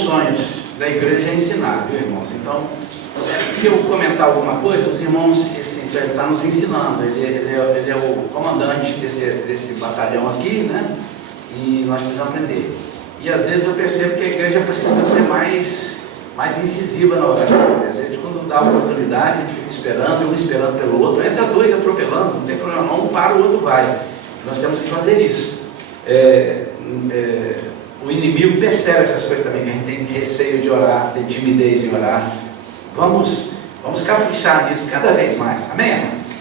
sonhos da igreja é ensinar, viu, irmãos? Então, sempre que eu comentar alguma coisa, os irmãos, esse já está nos ensinando. Ele é o comandante desse batalhão aqui, né? E nós precisamos aprender. E às vezes eu percebo que a igreja precisa ser mais incisiva na oração. Às vezes, quando dá a oportunidade, a gente fica esperando, um esperando pelo outro, entra dois atropelando, não tem problema não, um para, o outro vai. Nós temos que fazer isso. O inimigo percebe essas coisas também, que a gente tem receio de orar, tem timidez em orar. Vamos caprichar nisso cada vez mais, amém, irmãos?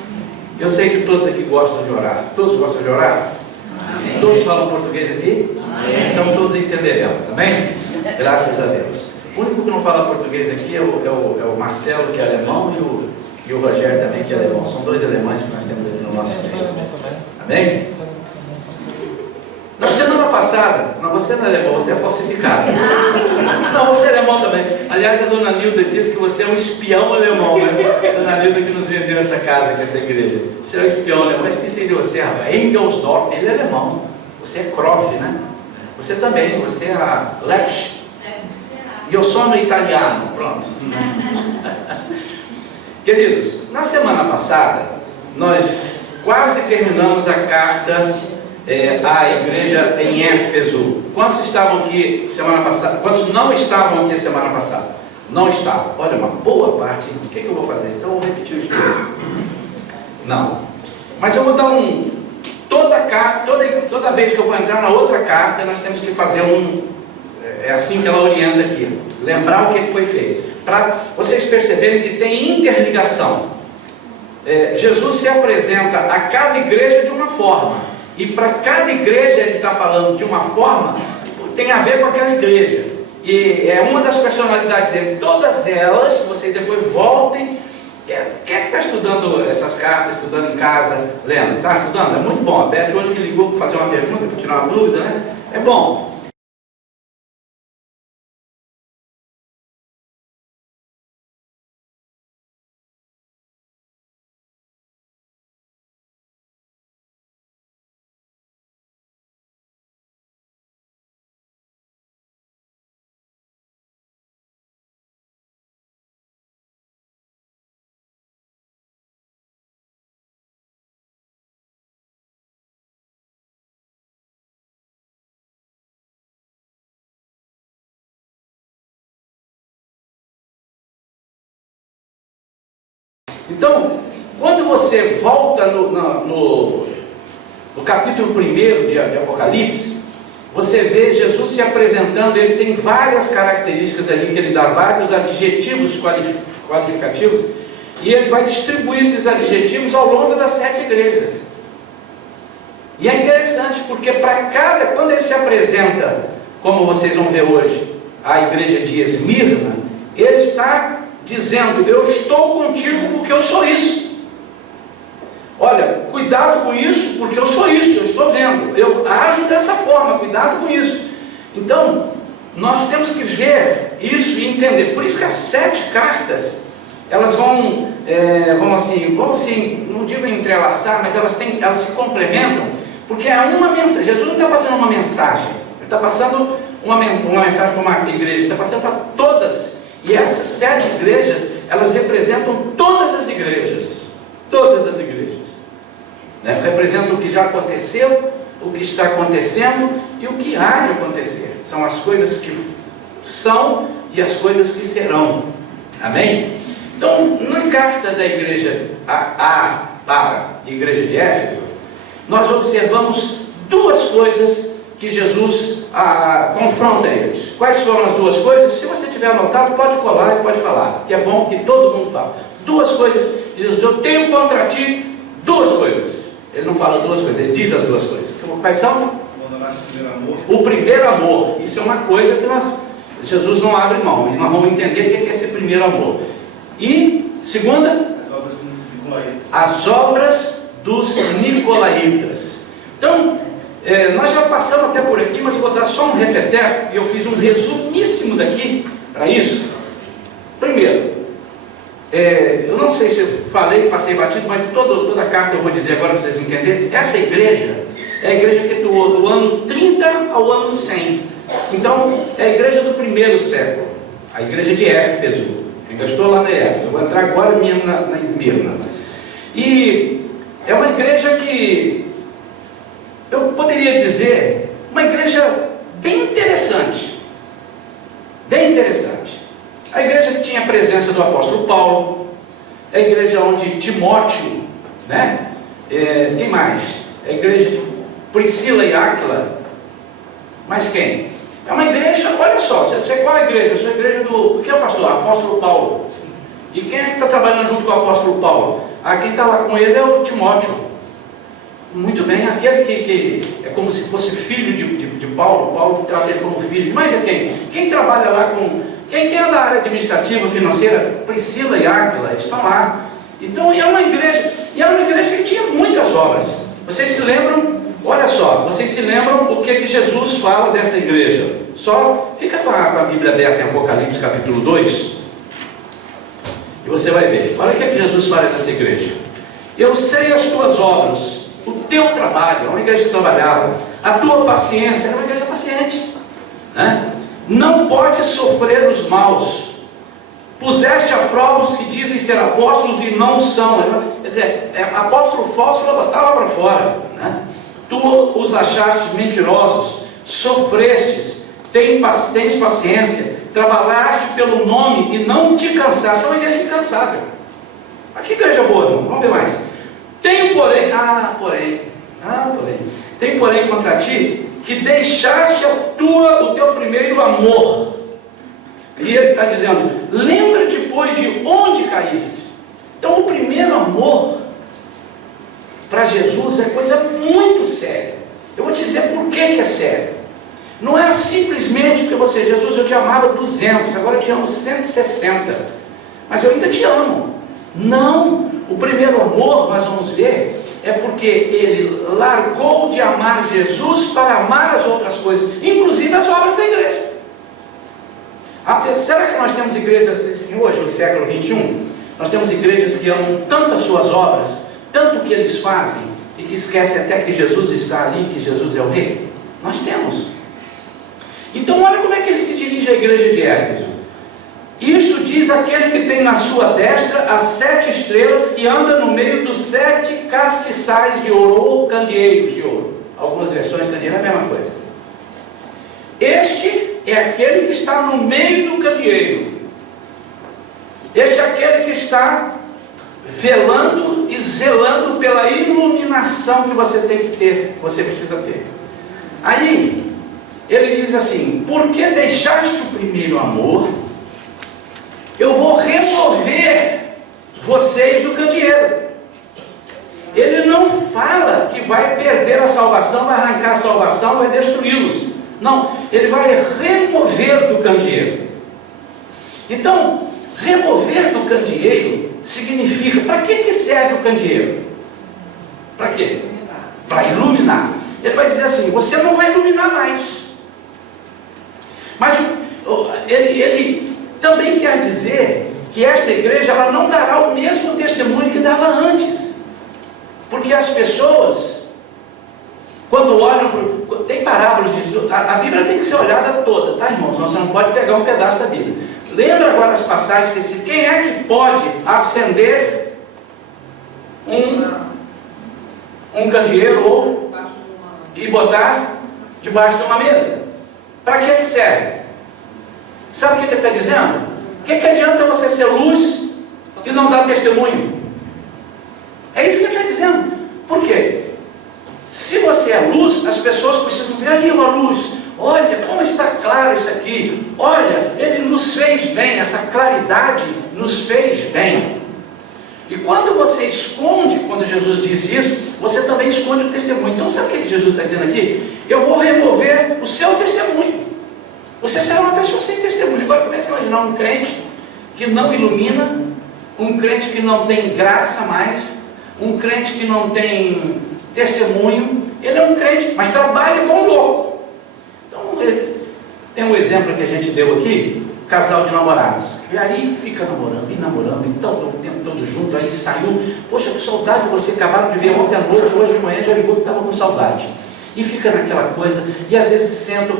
Eu sei que todos aqui gostam de orar. Todos gostam de orar? Amém. Todos falam português aqui? Amém. Então todos entenderemos, amém? Graças a Deus. O único que não fala português aqui é o Marcelo, que é alemão, e o Rogério também, que é alemão. São dois alemães que nós temos aqui no nosso meio. Amém? Na semana passada, não, você não é alemão, você é falsificado. Não, você é alemão também. Aliás, a dona Nilda disse que você é um espião alemão, né? A dona Nilda que nos vendeu essa casa aqui, essa igreja. Você é um espião alemão, esqueci de você, rapaz. Engelsdorf, ele é alemão. Você é Croft, né? Você também, você é a Lepsch. E eu sou no italiano, pronto. Queridos, na semana passada, nós quase terminamos a carta à igreja em Éfeso. Quantos estavam aqui semana passada? Quantos não estavam aqui semana passada? Não estavam. Olha, uma boa parte. O que eu vou fazer? Então eu vou repetir o estudo. Não. Mas eu vou dar toda vez que eu vou entrar na outra carta, nós temos que fazer é assim que ela orienta aqui. Lembrar o que foi feito. Para vocês perceberem que tem interligação. Jesus se apresenta a cada igreja de uma forma. E para cada igreja ele está falando de uma forma, tem a ver com aquela igreja. E é uma das personalidades dele. Todas elas, vocês depois voltem. Quem é que está estudando essas cartas, estudando em casa? Leandro, está estudando? É muito bom. A Beth hoje me ligou para fazer uma pergunta, para tirar uma dúvida, né? É bom. Então, quando você volta no capítulo 1 de Apocalipse, você vê Jesus se apresentando. Ele tem várias características ali, que ele dá vários adjetivos qualificativos, e ele vai distribuir esses adjetivos ao longo das 7 igrejas. E é interessante, porque quando ele se apresenta, como vocês vão ver hoje, a igreja de Esmirna, ele está dizendo: eu estou contigo porque eu sou isso. Olha, cuidado com isso, porque eu sou isso, eu estou vendo, eu ajo dessa forma, cuidado com isso. Então, nós temos que ver isso e entender. Por isso que as 7 cartas, elas vão assim, não digo entrelaçar, mas elas se complementam, porque é uma mensagem. Jesus não está passando uma mensagem, ele está passando uma mensagem para uma igreja, ele está passando para todas. E essas 7 igrejas, elas representam todas as igrejas. Todas as igrejas. Né? Representam o que já aconteceu, o que está acontecendo e o que há de acontecer. São as coisas que são e as coisas que serão. Amém? Então, na carta da igreja para a igreja de Éfeso, nós observamos 2 coisas que Jesus confronta eles. Quais foram as 2 coisas? Se você tiver anotado, pode colar e pode falar, que é bom que todo mundo fala. 2 coisas de Jesus: eu tenho contra ti 2 coisas. Ele não fala 2 coisas, ele diz as 2 coisas. Quais são? O primeiro amor. Isso é uma coisa que Jesus não abre mão, e nós vamos entender o que é esse primeiro amor. E segunda, as obras dos nicolaítas. Então, nós já passamos até por aqui, mas eu vou dar só um repeteco, e eu fiz um resumíssimo daqui para isso. Primeiro, eu não sei se eu falei, passei batido, mas toda a carta eu vou dizer agora para vocês entenderem. Essa igreja é a igreja que atuou do ano 30 ao ano 100. Então, é a igreja do primeiro século, a igreja de Éfeso. Eu estou lá na Éfeso, eu vou entrar agora mesmo na Esmirna. E é uma igreja que, eu poderia dizer, uma igreja bem interessante. Bem interessante. A igreja que tinha a presença do apóstolo Paulo, a igreja onde Timóteo, né? Quem mais? A igreja de Priscila e Áquila. Mas quem? É uma igreja, olha só, você qual é a igreja? Eu sou a igreja do que é o pastor? Apóstolo Paulo. E quem é que está trabalhando junto com o apóstolo Paulo? Quem está lá com ele é o Timóteo. Muito bem, aquele que é como se fosse filho de Paulo. Paulo trata ele como filho. Mas é quem? Quem trabalha lá com... Quem é da área administrativa, financeira? Priscila e Áquila, estão lá. Então é uma igreja, e era uma igreja que tinha muitas obras. Vocês se lembram? Olha só, vocês se lembram o que Jesus fala dessa igreja? Só fica com a Bíblia aberta em Apocalipse capítulo 2, e você vai ver. Olha o que Jesus fala dessa igreja. Eu sei as tuas obras, o teu trabalho. É uma igreja que trabalhava. A tua paciência, era uma igreja paciente, né? Não pode sofrer os maus. Puseste a prova os que dizem ser apóstolos e não são. Quer dizer, apóstolo falso ela botava para fora, né? Tu os achaste mentirosos, sofrestes, tens paciência, trabalhaste pelo nome e não te cansaste. É uma igreja incansável. Mas que igreja boa, não? Vamos ver mais. Tenho porém contra ti que deixaste o teu primeiro amor. E ele está dizendo, lembra-te depois de onde caíste. Então o primeiro amor para Jesus é coisa muito séria. Eu vou te dizer por que é sério. Não é simplesmente porque você, Jesus, eu te amava 200, agora eu te amo 160, mas eu ainda te amo. Não, o primeiro amor, nós vamos ver, é porque ele largou de amar Jesus para amar as outras coisas, inclusive as obras da igreja. Será que nós temos igrejas assim, hoje, no século 21? Nós temos igrejas que amam tanto as suas obras, tanto o que eles fazem, e que esquecem até que Jesus está ali, que Jesus é o rei? Nós temos. Então olha como é que ele se dirige à igreja de Éfeso. Isto diz aquele que tem na sua destra as 7 estrelas, que anda no meio dos 7 castiçais de ouro, ou candeeiros de ouro. Algumas versões candeeiro é a mesma coisa. Este é aquele que está no meio do candeeiro. Este é aquele que está velando e zelando pela iluminação que você tem que ter, que você precisa ter. Aí, ele diz assim, porque deixaste o primeiro amor, eu vou remover vocês do candeeiro. Ele não fala que vai perder a salvação, vai arrancar a salvação, vai destruí-los. Não, ele vai remover do candeeiro. Então, remover do candeeiro significa, para que serve o candeeiro? Para quê? Para iluminar. Ele vai dizer assim, você não vai iluminar mais. Mas ele também quer dizer que esta igreja ela não dará o mesmo testemunho que dava antes. Porque as pessoas, quando olham para... Tem parábolas disso. A Bíblia tem que ser olhada toda, tá, irmãos? Você não pode pegar um pedaço da Bíblia. Lembra agora as passagens que diz, quem é que pode acender um candeeiro e botar debaixo de uma mesa? Para que serve? Sabe o que ele está dizendo? O que adianta você ser luz e não dar testemunho? É isso que ele está dizendo. Por quê? Se você é luz, as pessoas precisam ver ali uma luz. Olha como está claro isso aqui. Olha, ele nos fez bem. Essa claridade nos fez bem. E quando você esconde, quando Jesus diz isso, você também esconde o testemunho. Então sabe o que Jesus está dizendo aqui? Eu vou remover o seu testemunho. Você será uma pessoa sem testemunho. Agora comece a imaginar um crente que não ilumina, um crente que não tem graça mais, um crente que não tem testemunho. Ele é um crente, mas trabalha igual um louco. Então, tem um exemplo que a gente deu aqui, casal de namorados, e aí fica namorando, então o tempo todo junto, aí saiu, poxa, que saudade, você acabaram de ver ontem à noite, hoje de manhã já ligou que estava com saudade. e fica naquela coisa, e às vezes sentam,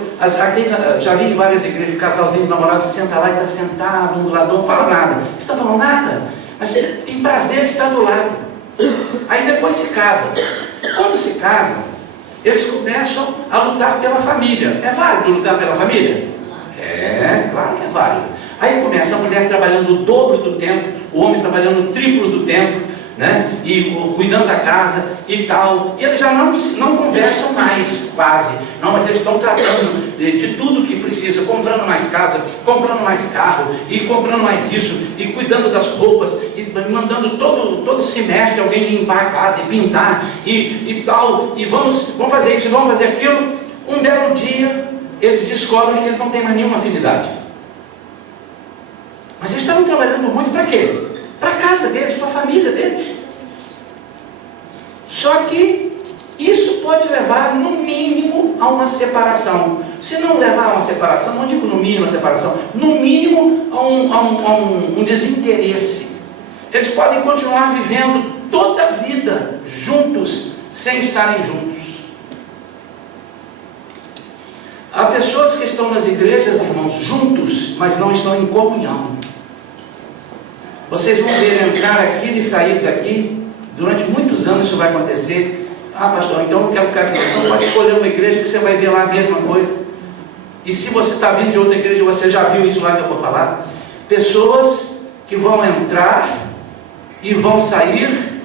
já vi em várias igrejas, o casalzinho de namorados senta lá e está sentado, um do lado, não fala nada. Você está falando nada, mas tem prazer de estar do lado. Aí depois se casa. Quando se casam, eles começam a lutar pela família. É válido lutar pela família? É, claro que é válido. Aí começa a mulher trabalhando o dobro do tempo, o homem trabalhando o triplo do tempo, né? E cuidando da casa e tal, e eles já não conversam mais, quase, não, mas eles estão tratando de tudo que precisa, comprando mais casa, comprando mais carro, e comprando mais isso, e cuidando das roupas, e mandando todo semestre alguém limpar a casa, e pintar, e tal, e vamos fazer isso, vamos fazer aquilo. Um belo dia, eles descobrem que eles não têm mais nenhuma afinidade. Mas eles estavam trabalhando muito para quê? Para a casa deles, para a família deles. Só que isso pode levar, no mínimo, a uma separação. Se não levar a uma separação, não digo no mínimo a separação, no mínimo a um desinteresse. Eles podem continuar vivendo toda a vida juntos, sem estarem juntos. Há pessoas que estão nas igrejas, irmãos, juntos, mas não estão em comunhão. Vocês vão ver entrar aqui e sair daqui, durante muitos anos isso vai acontecer. Ah, pastor, então eu não quero ficar aqui. Então pode escolher uma igreja que você vai ver lá a mesma coisa. E se você está vindo de outra igreja, você já viu isso lá que eu vou falar. Pessoas que vão entrar e vão sair,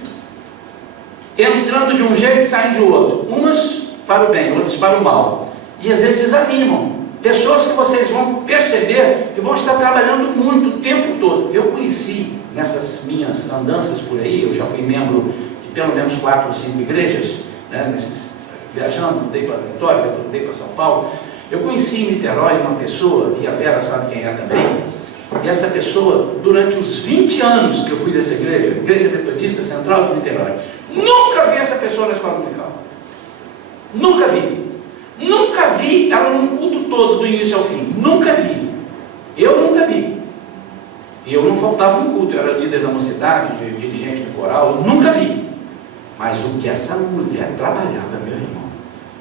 entrando de um jeito e saindo de outro. Umas para o bem, outras para o mal. E às vezes desanimam. Pessoas que vocês vão perceber que vão estar trabalhando muito o tempo todo. Eu conheci nessas minhas andanças por aí, eu já fui membro de pelo menos 4 ou 5 igrejas, né, viajando, mudei para Vitória, depois mudei para São Paulo. Eu conheci em Niterói uma pessoa, e a Vera sabe quem é também, e essa pessoa, durante os 20 anos que eu fui dessa igreja, Igreja Metodista Central de Niterói, nunca vi essa pessoa na escola dominical. Nunca vi. Nunca vi ela num culto todo, do início ao fim. Nunca vi. Eu nunca vi. E eu não faltava no culto, eu era líder da mocidade, dirigente do coral, eu nunca vi. Mas o que essa mulher trabalhava, meu irmão,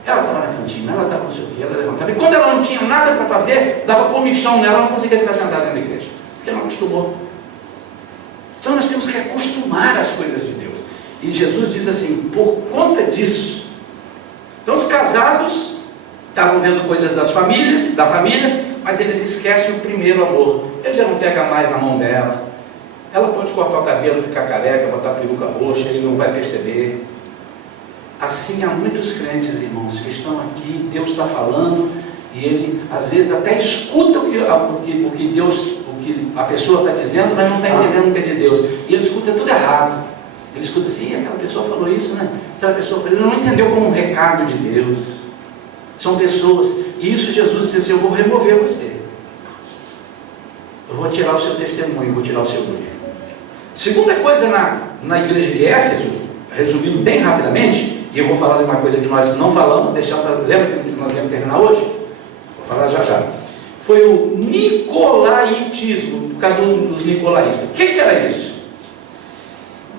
ela estava na cantina, ela estava no seu dia, ela levantava. E quando ela não tinha nada para fazer, dava comichão nela, ela não conseguia ficar sentada dentro da igreja, porque não acostumou. Então nós temos que acostumar as coisas de Deus. E Jesus diz assim, por conta disso. Então os casados estavam vendo coisas da família, mas eles esquecem o primeiro amor. Ele já não pega mais na mão dela. Ela pode cortar o cabelo, ficar careca, botar a peruca roxa, ele não vai perceber. Assim há muitos crentes, irmãos, que estão aqui, Deus está falando, e ele às vezes até escuta o que a pessoa está dizendo, mas não está entendendo o que é de Deus. E ele escuta tudo errado. Ele escuta assim, aquela pessoa falou isso, né? Aquela pessoa falou, ele não entendeu como um recado de Deus. São pessoas, e isso Jesus disse assim, eu vou remover você. Eu vou tirar o seu testemunho, vou tirar o seu brilho. Segunda coisa na igreja de Éfeso, resumindo bem rapidamente, e eu vou falar de uma coisa que nós não falamos, lembra que nós vamos terminar hoje? Vou falar já. Foi o nicolaítismo, por causa dos nicolaístas. O que era isso?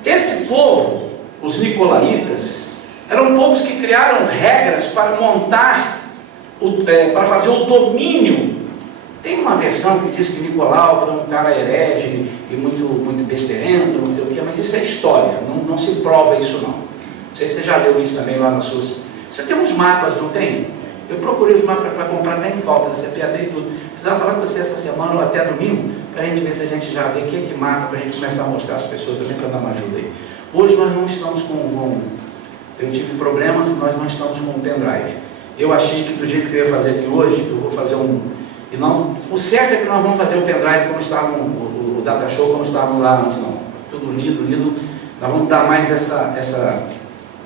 Esse povo, os nicolaítas, eram povos que criaram regras para montar, para fazer o domínio. Tem uma versão que diz que Nicolau foi um cara herege e muito besteirento, não sei o que, mas isso é história, não se prova isso não. Não sei se você já leu isso também lá nas suas... Você tem uns mapas, não tem? Eu procurei os mapas para comprar, tem falta, nessa piada e tudo. Precisava falar com você essa semana ou até domingo, para a gente ver se a gente já vê o que mapa, para a gente começar a mostrar às pessoas também, para dar uma ajuda aí. Hoje nós não estamos eu tive problemas, nós não estamos com um pendrive. Eu achei que do jeito que eu ia fazer aqui hoje, eu vou fazer o certo é que nós vamos fazer o pendrive como estavam, o data show como estavam lá antes, não. Tudo lido. Nós vamos dar mais essa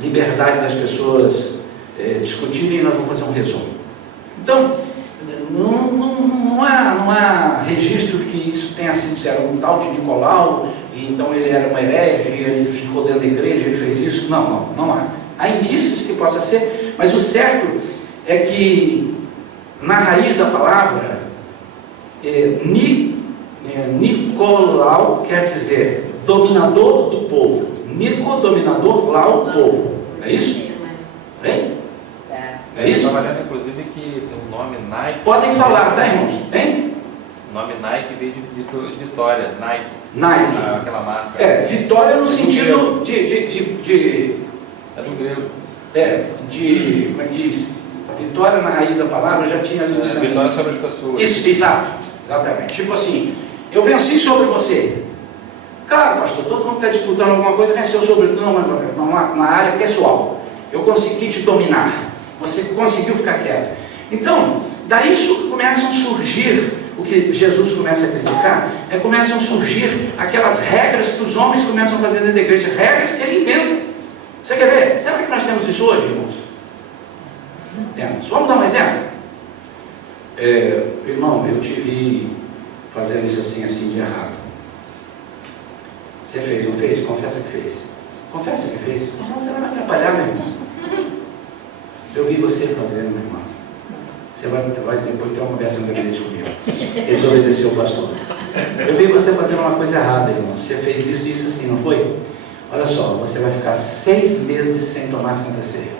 liberdade das pessoas discutirem e nós vamos fazer um resumo. Então, não há registro que isso tenha sido, se era um tal de Nicolau, e então ele era um herege, ele ficou dentro da igreja, ele fez isso. Não há. Há indícios que possa ser, mas o certo é que na raiz da palavra, Nicolau quer dizer dominador do povo. Nico, dominador, lau, povo. É isso? Hein? É isso? Eu estava lendo, inclusive, que tem um nome Nike. Podem falar, tá, irmãos? Tem? O nome Nike veio de Vitória, Nike. Nike. Aquela marca. Vitória no sentido É do grego. como é que diz? Vitória na raiz da palavra, eu já tinha lido isso. Vitória sobre as pessoas. Isso, exato. Exatamente. Tipo assim, eu venci sobre você. Claro, pastor, todo mundo está disputando alguma coisa, venceu sobre tu, na área pessoal. Eu consegui te dominar. Você conseguiu ficar quieto. Então, daí começam a surgir, o que Jesus começa a criticar, começam a surgir aquelas regras que os homens começam a fazer dentro da igreja, regras que ele inventa. Você quer ver? Será que nós temos isso hoje, irmãos? Temos. Vamos dar um exemplo? Irmão, eu te vi fazendo isso assim de errado. Você fez, não fez? Confessa que fez. Confessa que fez. Senão você vai me atrapalhar, meu irmão. Eu vi você fazendo, meu irmão. Você vai depois ter uma conversa no gabinete comigo. Ele desobedeceu o pastor. Eu vi você fazendo uma coisa errada, irmão. Você fez isso assim, não foi? Olha só, você vai ficar 6 meses sem tomar Santa Ceia.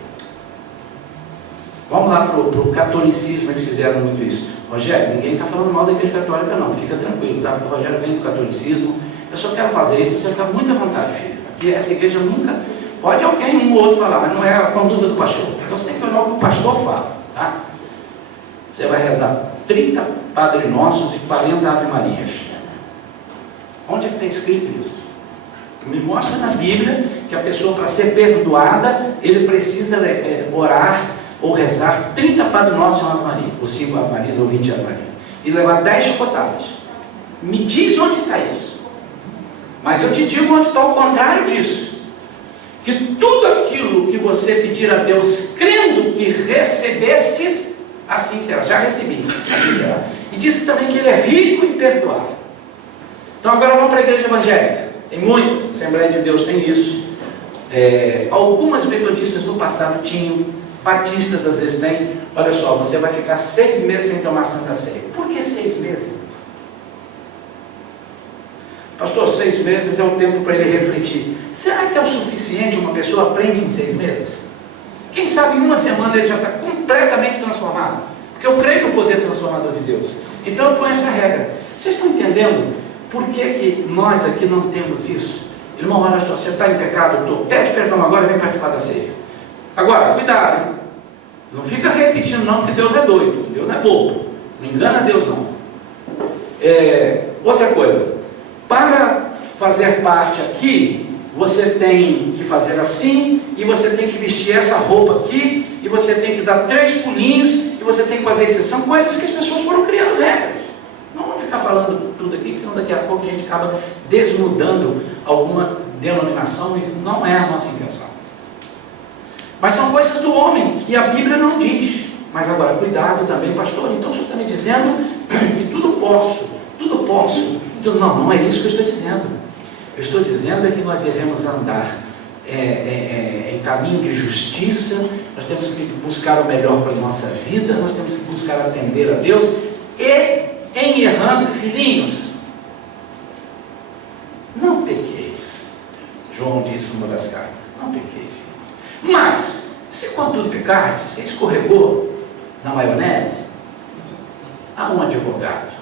Vamos lá para o catolicismo, eles fizeram muito isso. Rogério, ninguém está falando mal da igreja católica não, fica tranquilo, tá? O Rogério vem do catolicismo, eu só quero fazer isso para você ficar muito à vontade, filho. Aqui essa igreja nunca, pode alguém, um ou outro falar, mas não é a conduta do pastor. Então você tem que olhar o que o pastor fala, tá? Você vai rezar 30 Padre Nossos e 40 Ave Marias. Onde é que está escrito isso? Me mostra na Bíblia que a pessoa, para ser perdoada, ele precisa orar ou rezar 30 Padre Nosso e uma Ave Maria, ou 5 Ave Marias, ou 20 Ave Maria, e levar 10 chicotadas. Me diz onde está isso. Mas eu te digo onde está o contrário disso. Que tudo aquilo que você pedir a Deus, crendo que recebestes, assim será. Já recebi, assim será. E disse também que Ele é rico em perdoar. Então agora vamos para a igreja evangélica. Tem muitas, a Assembleia de Deus tem isso. Algumas metodistas no passado tinham, batistas às vezes têm. Olha só, você vai ficar 6 meses sem tomar Santa Ceia. Por que 6 meses? Pastor, 6 meses é um tempo para ele refletir. Será que é o suficiente uma pessoa aprende em 6 meses? Quem sabe em uma semana ele já está completamente transformado. Porque eu creio no poder transformador de Deus. Então eu ponho essa regra. Vocês estão entendendo por que nós aqui não temos isso? Irmão, olha só, você está em pecado, pede perdão agora e vem participar da ceia. Agora, cuidado, hein? Não fica repetindo não, porque Deus não é doido, Deus não é bobo. Não engana Deus não. Outra coisa, para fazer parte aqui, você tem que fazer assim, e você tem que vestir essa roupa aqui, e você tem que dar 3 pulinhos, e você tem que fazer isso. São coisas que as pessoas foram criando regras. Não vamos ficar falando tudo aqui, senão daqui a pouco a gente acaba desnudando alguma denominação, e não é a nossa intenção. Mas são coisas do homem, que a Bíblia não diz. Mas agora, cuidado também, pastor, então o senhor está me dizendo que tudo posso. Não é isso que eu estou dizendo. Eu estou dizendo que nós devemos andar em caminho de justiça, nós temos que buscar o melhor para a nossa vida, nós temos que buscar atender a Deus, e em errando, filhinhos, não pequeis. João disse numa das cartas, não pequeis, filhinhos. Mas, se contudo pecardes, você escorregou na maionese, há um advogado.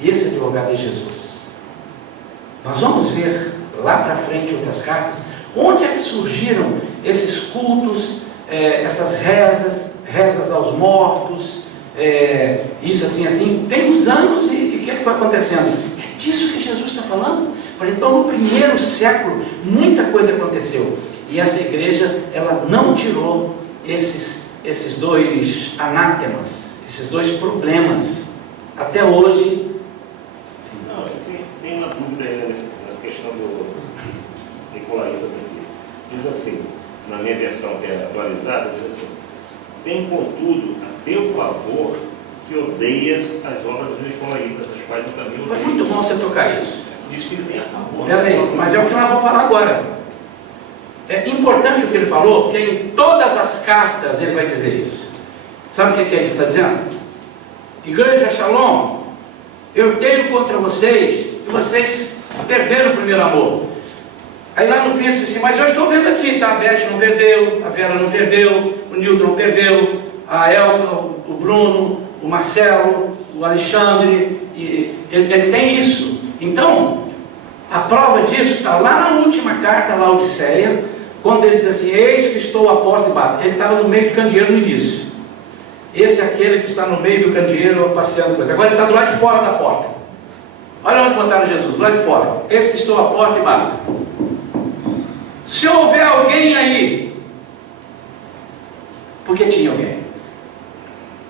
E esse advogado é Jesus. Nós vamos ver lá para frente outras cartas, onde é que surgiram esses cultos, essas rezas aos mortos, isso assim, tem uns anos, e o que é que foi acontecendo? É disso que Jesus está falando. Então, no primeiro século, muita coisa aconteceu, e essa igreja, ela não tirou esses 2 anátemas, esses 2 problemas, até hoje. Não, tem uma dúvida aí nessa questão do Nicolaitas aqui. Diz assim, na minha versão que é atualizada, diz assim: tem contudo a teu favor que odeias as obras dos Nicolaitas, as quais eu também odeio. Foi muito bom você tocar isso. Diz que ele tem a favor. Peraí, mas é o que nós vamos falar agora. É importante o que ele falou, porque em todas as cartas ele vai dizer isso. Sabe o que ele está dizendo? Igreja Shalom, eu tenho contra vocês, e vocês perderam o primeiro amor. Aí lá no fim ele disse assim, mas eu estou vendo aqui, tá? A Beth não perdeu, a Vera não perdeu, o Nilton não perdeu, a Elka, o Bruno, o Marcelo, o Alexandre, e ele tem isso. Então, a prova disso está lá na última carta, lá Laodiceia, quando ele diz assim, eis que estou à porta e bato. Ele estava no meio do candeeiro no início. Esse é aquele que está no meio do candeeiro passeando coisa. Agora ele está do lado de fora da porta. Olha onde botaram Jesus, do lado de fora. Eis que estou à porta e bato. Se houver alguém aí, porque tinha alguém,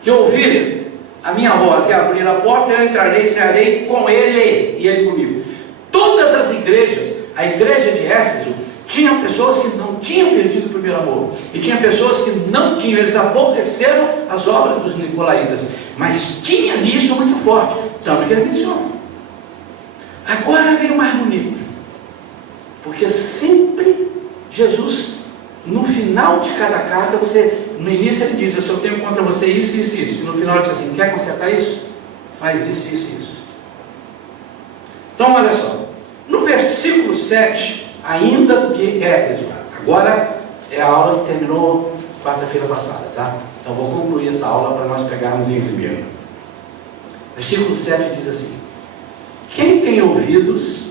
que ouvir a minha voz e abrir a porta, eu entrarei e cearei com ele e ele comigo. Todas as igrejas, a igreja de Éfeso, tinha pessoas que não tinham perdido o primeiro amor, e tinha pessoas que não tinham, eles aborreceram as obras dos nicolaítas, mas tinha nisso muito forte, tanto que ele menciona. Agora vem o mais bonito, porque sempre Jesus, no final de cada carta, no início ele diz, eu tenho contra você isso, isso, isso, e no final ele diz assim, quer consertar isso? Faz isso, isso, isso. Então olha só, no versículo 7, ainda de Éfeso, agora é a aula que terminou quarta-feira passada, tá? Então vou concluir essa aula para nós pegarmos e exibir. Versículo 7 diz assim, quem tem ouvidos,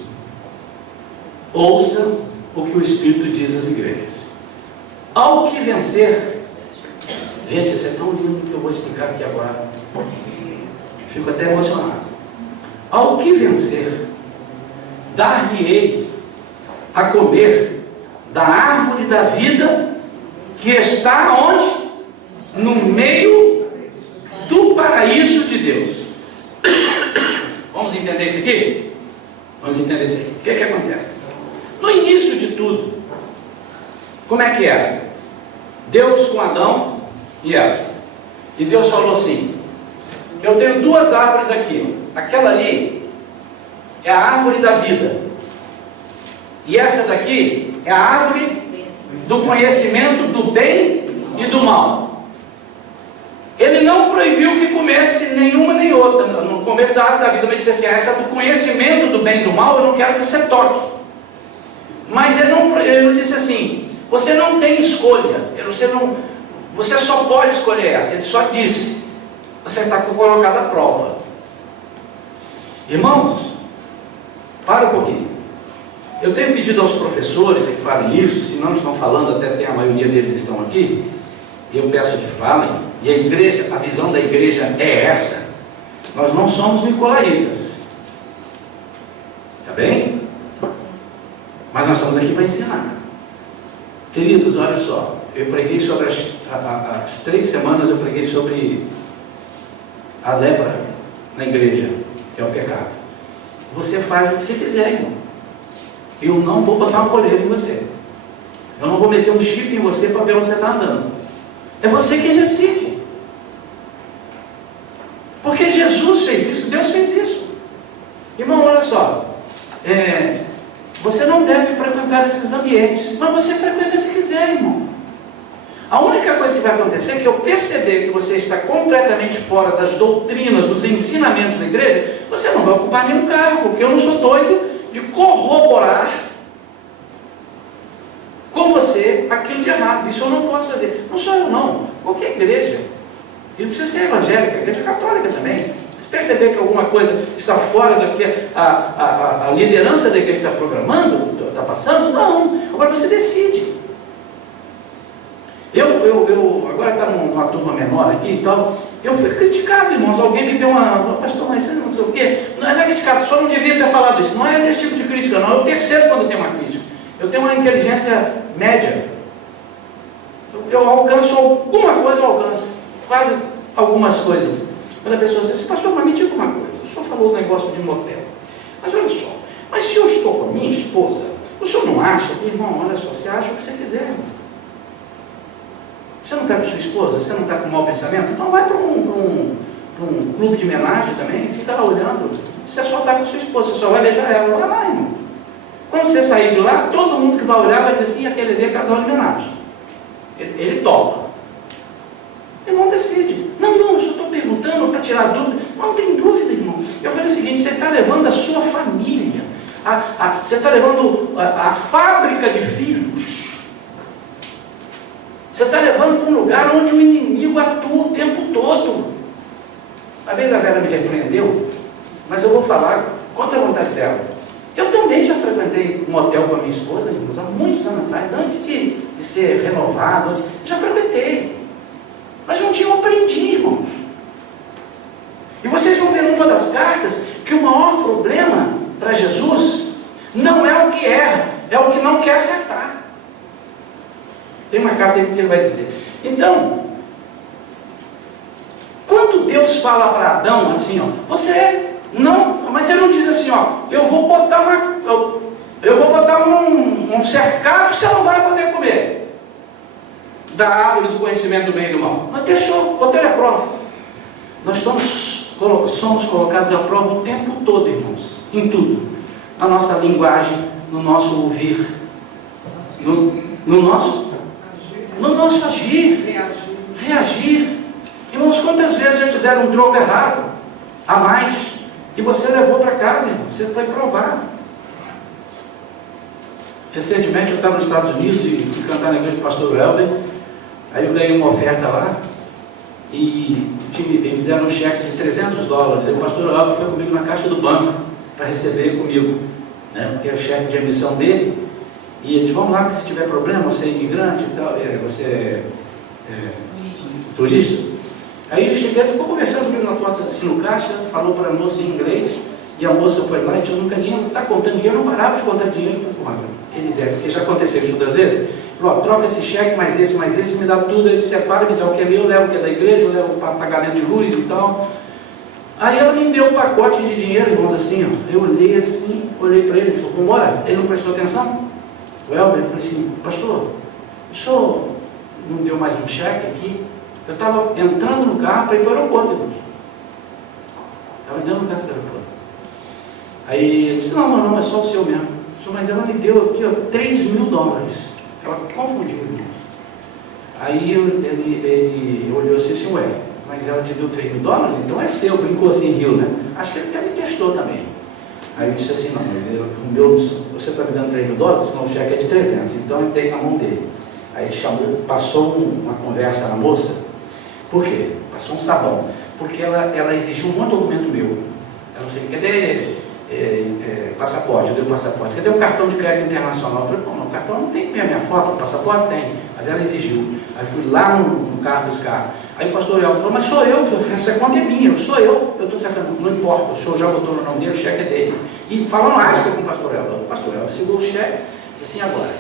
ouça o que o Espírito diz às igrejas. Ao que vencer, gente, isso é tão lindo que eu vou explicar aqui agora, fico até emocionado. Ao que vencer, dar-lhe-ei a comer da árvore da vida que está onde? No meio do paraíso de Deus. Vamos entender isso aqui? Vamos entender isso aqui. O que é que acontece? No início de tudo, como é que era? Deus com Adão e Eva. E Deus falou assim, eu tenho duas árvores aqui. Aquela ali é a árvore da vida. E essa daqui é a árvore do conhecimento do bem e do mal. Ele não proibiu que comesse nenhuma nem outra. No começo da árvore da vida, ele disse assim, essa do conhecimento do bem e do mal, eu não quero que você toque. Mas ele não disse assim, você não tem escolha, você só pode escolher essa. Ele só disse, você está colocado à prova. Irmãos, para um pouquinho. Eu tenho pedido aos professores que falem isso, se não estão falando, até tem a maioria deles estão aqui, e eu peço que falem, e a igreja, a visão da igreja é essa, nós não somos nicolaítas, tá bem? Mas nós estamos aqui para ensinar. Queridos, olha só, eu preguei sobre as 3 semanas, eu preguei sobre a lepra na igreja, que é o pecado. Você faz o que você quiser, irmão. Eu não vou botar uma coleira em você. Eu não vou meter um chip em você para ver onde você está andando. É você quem decide. Porque Jesus fez isso, Deus fez isso. Irmão, olha só. Você não deve frequentar esses ambientes, mas você frequenta se quiser, irmão. A única coisa que vai acontecer é que eu perceber que você está completamente fora das doutrinas, dos ensinamentos da igreja, você não vai ocupar nenhum cargo, porque eu não sou doido de corroborar com você aquilo de errado. Isso eu não posso fazer. Não sou eu não, qualquer igreja. E não precisa ser evangélica, a igreja católica também. Se perceber que alguma coisa está fora do que a liderança da igreja está programando, está passando, não. Agora você decide. Eu agora está numa turma menor aqui e tal, eu fui criticado, irmãos, alguém me deu pastor, mas não sei o quê, não é criticado, só não devia ter falado isso, não é desse tipo de crítica não, eu percebo quando tem uma crítica, eu tenho uma inteligência média, eu alcanço alguma coisa, eu alcanço, quase algumas coisas, quando a pessoa diz assim, pastor, mas me diga uma coisa, o senhor falou um negócio de motel, mas olha só, mas se eu estou com a minha esposa, o senhor não acha, irmão, olha só, você acha o que você quiser, irmão. Você não está com sua esposa? Você não está com mau pensamento? Então vai para um clube de homenagem também, fica lá olhando. Você só está com sua esposa, você só vai beijar ela. Vai lá, irmão. Quando você sair de lá, todo mundo que vai olhar vai dizer assim, aquele ali é casal de homenagem. Ele topa. O irmão decide. Não, eu só estou perguntando para tirar dúvida. Não tem dúvida, irmão. Eu falei o seguinte, você está levando a sua família Você está levando a fábrica de filhos. Você está levando para um lugar onde o inimigo atua o tempo todo. Uma vez a Vera me repreendeu, mas eu vou falar contra a vontade dela. Eu também já frequentei um hotel com a minha esposa, irmãos, há muitos anos atrás, antes de ser renovado, já frequentei. Mas um dia eu aprendi, irmãos. E vocês vão ver numa das cartas que o maior problema para Jesus não é o que erra, é o que não quer acertar. Tem uma carta aí que ele vai dizer. Então, quando Deus fala para Adão assim, ó, você não, mas ele não diz assim, ó, eu vou botar um cercado, você não vai poder comer da árvore do conhecimento do bem e do mal. Mas deixou, botou ele à prova. Nós somos colocados à prova o tempo todo, irmãos, em tudo. Na nossa linguagem, no nosso ouvir, no nosso agir, reagir. Irmãos, quantas vezes já te deram um troco errado, a mais, e você levou para casa, irmão, você foi provado. Recentemente eu estava nos Estados Unidos e fui cantar na igreja do pastor Welber, aí eu ganhei uma oferta lá, e me deram um cheque de $300, e o pastor Welber foi comigo na caixa do banco, para receber comigo, né, porque é o cheque de emissão dele, e eles, vamos lá, que se tiver problema, você é imigrante e tal, você é turista. Aí eu cheguei, ficou conversando comigo na porta, assim, no caixa, falou para a moça em inglês, e a moça foi lá e disse, nunca dinheiro, está contando dinheiro, não parava de contar dinheiro. Eu falei, ele deve, porque já aconteceu isso outras vezes. Falou, troca esse cheque, mais esse, me dá tudo, ele separa, me dá o que é meu, eu levo o que é da igreja, eu levo o pagamento de luz e tal. Aí ela me deu um pacote de dinheiro, irmãos, assim, ó. Eu olhei assim, olhei para ele, falou, vamos embora. Ele não prestou atenção. O Elber, eu falei assim, pastor, o senhor não deu mais um cheque aqui? Eu estava entrando no carro para ir para o aeroporto, irmãos. Estava entrando no carro para o aeroporto. Aí ele disse, não, é só o seu mesmo. Mas ela me deu aqui, ó, $3.000. Ela confundiu, irmãos. Aí ele olhou assim, ué, mas ela te deu $3.000? Então é seu, brincou assim, riu, né? Acho que ele até me testou também. Aí eu disse assim, não, mas você está me dando $3.000? Senão o cheque é de 300, então eu dei na mão dele. Aí ele chamou, passou uma conversa na moça. Por quê? Passou um sabão. Porque ela exigiu um documento meu. Ela não sei, cadê passaporte? Eu dei o passaporte. Cadê o cartão de crédito internacional? Eu falei, não, o cartão não tem a minha foto, o passaporte tem. Mas ela exigiu. Aí fui lá no carro buscar. Aí o pastor Elber falou, mas sou eu, essa conta é minha, sou eu estou sacando, não importa, o senhor já botou no nome dele, o cheque é dele. E falando asca com o pastor Elber. O pastor Elber segurou o cheque, assim, agora,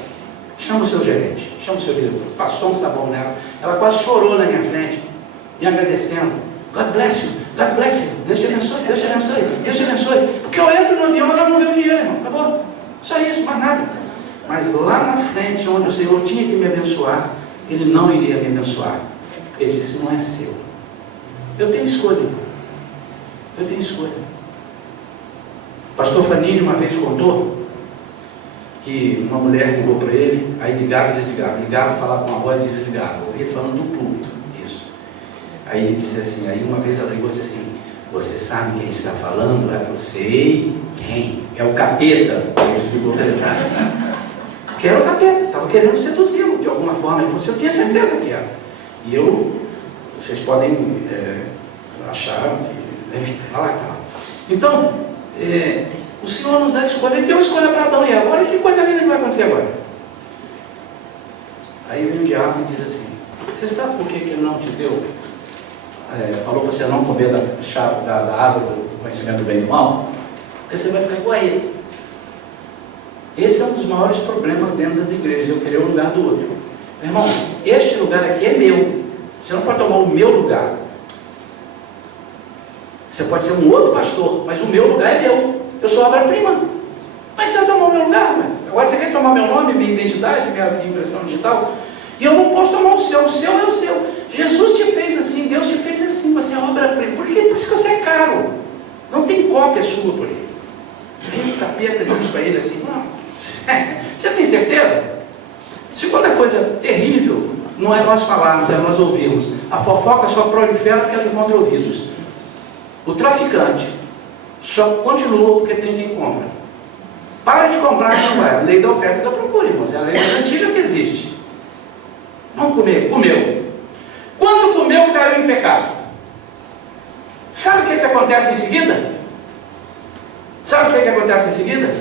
chama o seu gerente, chama o seu diretor. Passou um sabão nela, ela quase chorou na minha frente, me agradecendo. God bless you, Deus te abençoe, Deus te abençoe, Deus te abençoe. Porque eu entro no avião e ela não vê o dinheiro, irmão, acabou. Só isso, mais nada. Mas lá na frente, onde o Senhor tinha que me abençoar, Ele não iria me abençoar. Ele disse, isso não é seu. Eu tenho escolha. Eu tenho escolha. O pastor Fanini uma vez contou que uma mulher ligou para ele, aí ligaram e desligaram. Ligaram, falaram com uma voz e desligaram. Ele falando do culto. Isso. Aí ele disse assim, aí uma vez ela ligou e disse assim, você sabe quem está falando? Ela falou, sei. Quem? É o capeta. Ele desligou para ele. Porque era o capeta, estava querendo seduzi-lo de alguma forma. Ele falou assim, eu tinha certeza que era. E vocês podem achar que, enfim, vai lá. Então, o Senhor nos dá escolha, Ele deu escolha para Adão e Eva. Olha que coisa linda que vai acontecer agora. Aí vem o diabo e diz assim, você sabe por que Ele não te deu? Falou para você não comer da árvore do conhecimento do bem e do mal? Porque você vai ficar igual a Ele. Esse é um dos maiores problemas dentro das igrejas, eu querer um lugar do outro. Meu irmão, este lugar aqui é meu. Você não pode tomar o meu lugar. Você pode ser um outro pastor, mas o meu lugar é meu. Eu sou obra-prima. Como é que você vai tomar o meu lugar? Né? Agora você quer tomar meu nome, minha identidade, minha impressão digital? E eu não posso tomar o seu é o seu. Jesus te fez assim, Deus te fez assim, você é obra-prima. Por quê? Por isso que você é caro. Não tem cópia sua por aí. Aí o capeta diz para ele assim, você tem certeza? Segunda coisa terrível, não é nós falarmos, é nós ouvirmos. A fofoca só prolifera porque ela encontra ouvidos. O traficante só continua porque tem quem compra. Para de comprar que não vai. A lei da oferta e da procura, irmãos. É a lei mais antiga que existe. Vamos comer. Comeu. Quando comeu, caiu em pecado. Sabe o que acontece em seguida? Sabe o que acontece em seguida?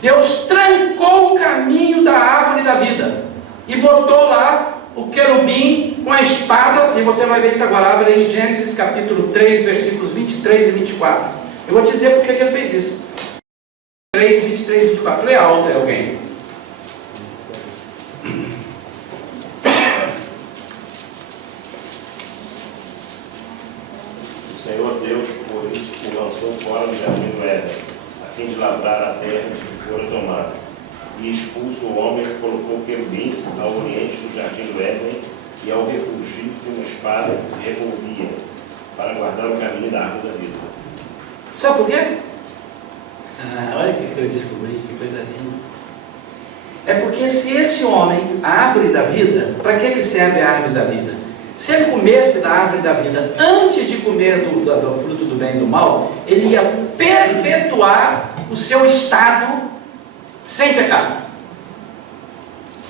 Deus trancou o caminho da árvore da vida e botou lá o querubim com a espada, e você vai ver isso agora. Abre em Gênesis capítulo 3, versículos 23 e 24. Eu vou te dizer por que ele fez isso. 3, 23 e 24. Lê alto aí alguém. O Senhor Deus, por isso, o lançou fora do jardim do Éden, a fim de lavrar a terra de que fora tomada. E expulso o homem, colocou querubins ao oriente do jardim do Éden e ao refugio de uma espada que se revolvia, para guardar o caminho da árvore da vida. Sabe por quê? Olha o que eu descobri, que coisa linda. É porque se esse homem, a árvore da vida, para que serve a árvore da vida? Se ele comesse da árvore da vida antes de comer do fruto do bem e do mal, ele ia perpetuar o seu estado sem pecado.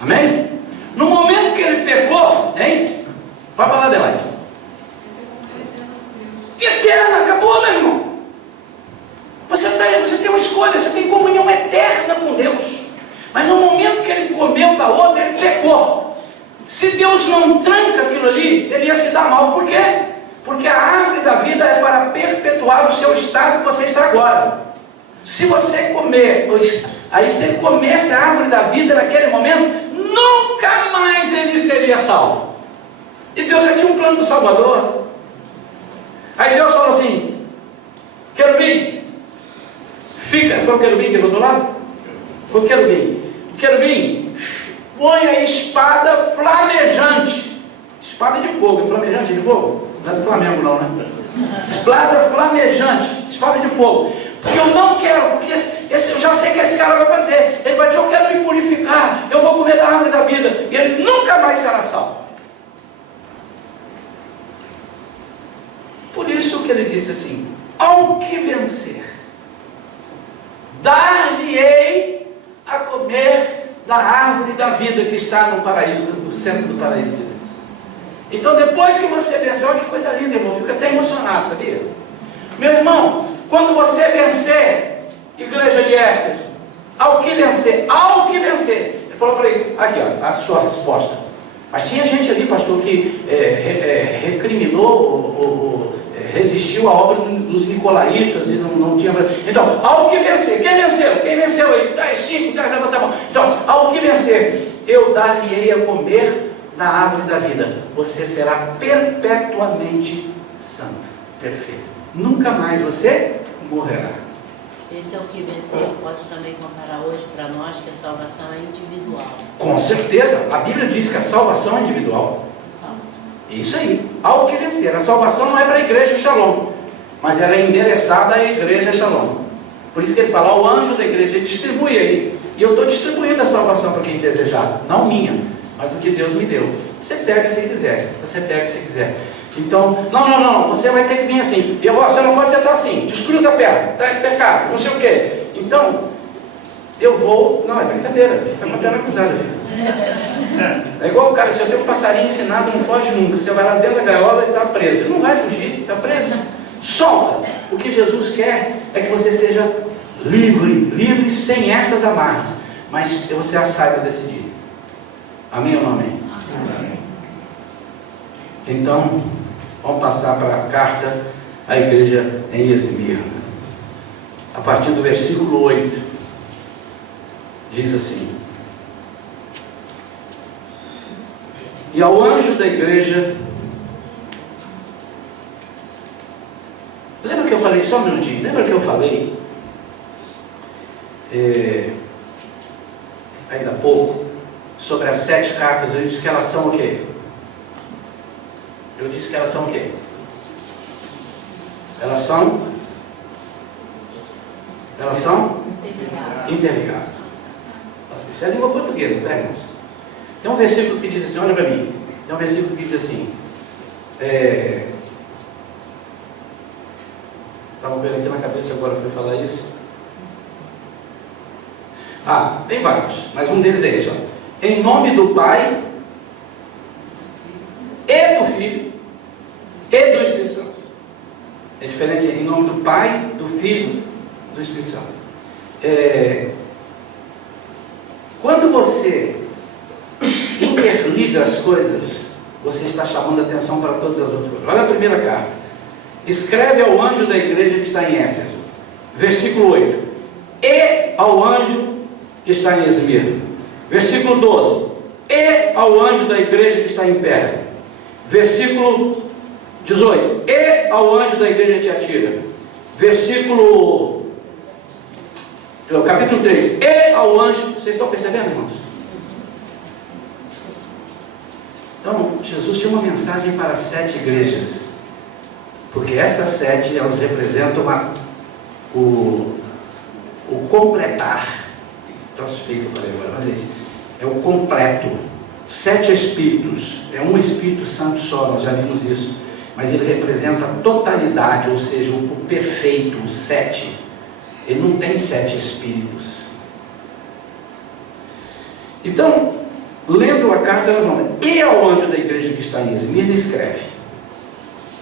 Amém? No momento que ele pecou, hein? Vai falar, Adelaide. Eterna, acabou, meu irmão. Você tem uma escolha, você tem comunhão eterna com Deus. Mas no momento que ele comeu da outra, ele pecou. Se Deus não tranca aquilo ali, ele ia se dar mal. Por quê? Porque a árvore da vida é para perpetuar o seu estado que você está agora. Se você comer, aí se ele comesse a árvore da vida naquele momento, nunca mais ele seria salvo. E Deus já tinha um plano do Salvador. Aí Deus falou assim: querubim, fica. Foi o querubim que botou lá? Foi o querubim. Querubim, põe a espada flamejante. Espada de fogo, flamejante de fogo? Não é do Flamengo não, né? Espada flamejante, espada de fogo. Porque eu não quero, porque eu já sei que esse cara vai fazer. Ele vai dizer: eu quero me purificar, eu vou comer da árvore da vida. E ele nunca mais será salvo. Por isso que ele disse assim: ao que vencer, dar-lhe-ei a comer da árvore da vida que está no paraíso, no centro do paraíso de Deus. Então depois que você vencer, olha que coisa linda, irmão, fica até emocionado, sabia? Meu irmão, quando você vencer, igreja de Éfeso, ao que vencer, ao que vencer, ele falou para ele, aqui ó, a sua resposta. Mas tinha gente ali, pastor, que recriminou, resistiu à obra dos Nicolaitas e não tinha. Então, ao que vencer, quem venceu? Quem venceu aí? 10, 5, 10, levanta a mão. Então, ao que vencer, eu dar-lhe-ei a comer da árvore da vida. Você será perpetuamente santo, perfeito. Nunca mais você morrerá. Esse é o que vencer, pode também comparar hoje para nós que a salvação é individual. Com certeza, a Bíblia diz que a salvação é individual. Isso aí, ao que vencer. A salvação não é para a igreja Shalom, mas ela é endereçada à igreja Shalom. Por isso que ele fala: o anjo da igreja, ele distribui aí. E eu estou distribuindo a salvação para quem desejar, não minha, mas do que Deus me deu. Você pega se quiser, você pega se quiser. Então, não, você vai ter que vir assim. Você não pode sentar assim, descruza a perna, está em pecado, não sei o quê. Então, eu vou. Não, é brincadeira, fica com a perna cruzada, filho. É igual o cara, se eu tenho um passarinho ensinado, não foge nunca. Você vai lá dentro da gaiola e está preso. Ele não vai fugir, está preso. Solta. O que Jesus quer é que você seja livre sem essas amarras. Mas que você saiba decidir. Amém ou não amém? Amém. Então, vamos passar para a carta à igreja em Esmirna. A partir do versículo 8, diz assim: e ao anjo da igreja, lembra que eu falei, só um minutinho, lembra que eu falei ainda há pouco sobre as 7 cartas? Eu disse que elas são o quê? Elas são interligadas. Isso é língua portuguesa, tá, irmãos? Tem um versículo que diz assim, olha para mim. Tem um versículo que diz assim, estava ver aqui na cabeça agora para falar isso. Tem vários, mas um deles é esse, ó. Em nome do Pai, e do Filho, e do Espírito Santo. É diferente, em nome do Pai, do Filho, do Espírito Santo. Quando você interliga as coisas, você está chamando a atenção para todas as outras coisas. Olha a primeira carta. Escreve ao anjo da igreja que está em Éfeso, versículo 8. E ao anjo que está em Esmirna, versículo 12. E ao anjo da igreja que está em Pérgamo, versículo 18. E ao anjo da igreja de Tiatira, capítulo 3. E ao anjo. Vocês estão percebendo, irmãos? Então, Jesus tinha uma mensagem para 7 igrejas, porque essas 7, elas representam o completar. Troço feio que eu falei agora, mas esse é o completo. 7 espíritos, é um Espírito Santo só, nós já vimos isso, mas ele representa a totalidade, ou seja, o perfeito, o 7. Ele não tem 7 espíritos. Então, lendo a carta, e ao anjo da igreja que está em Esmirna, escreve: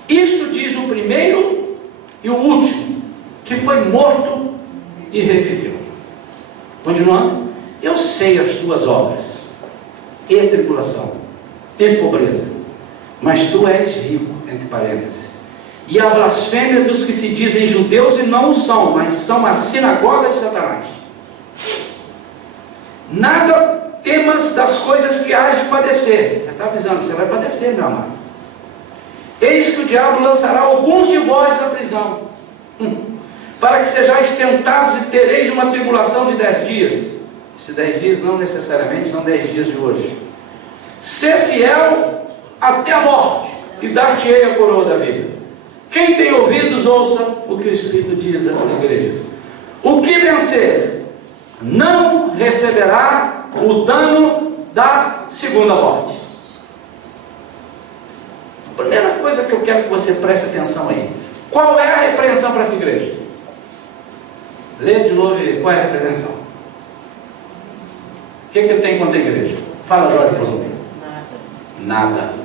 isto diz o primeiro e o último, que foi morto e reviveu. Continuando: eu sei as tuas obras, e tribulação, e pobreza, mas tu és rico, entre parênteses, e a blasfêmia dos que se dizem judeus e não o são, mas são a sinagoga de Satanás. Nada temas das coisas que hás de padecer. Já está avisando, você vai padecer, meu amado. Eis que o diabo lançará alguns de vós na prisão, para que sejais tentados e tereis uma tribulação de 10 dias. Esses 10 dias não necessariamente são 10 dias de hoje. Ser fiel até a morte, e dar-te-ei a coroa da vida. Quem tem ouvidos, ouça o que o Espírito diz às igrejas. O que vencer não receberá o dano da segunda morte. A primeira coisa que eu quero que você preste atenção aí: qual é a repreensão para essa igreja? Lê de novo e qual é a repreensão? O que ele tem contra a igreja? Fala, Jorge, por favor. Nada.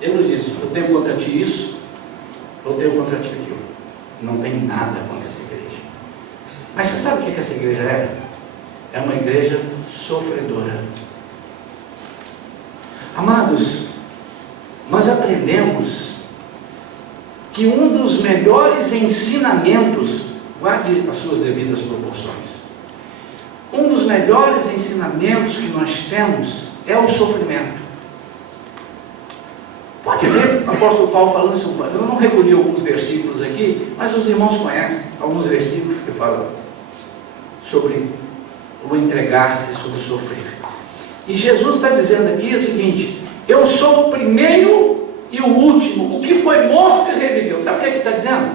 Ele não diz: eu tenho contra ti isso, eu tenho contra ti aquilo. Não tem nada contra essa igreja. Mas você sabe o que essa igreja é? É uma igreja sofredora. Amados, nós aprendemos que um dos melhores ensinamentos, guarde as suas devidas proporções, um dos melhores ensinamentos que nós temos é o sofrimento. Pode ver o apóstolo Paulo falando isso. Eu não recolhi alguns versículos aqui, mas os irmãos conhecem alguns versículos que falam sobre o entregar-se, sobre o sofrer. E Jesus está dizendo aqui o seguinte: eu sou o primeiro e o último, o que foi morto e reviveu. Sabe o que ele está dizendo?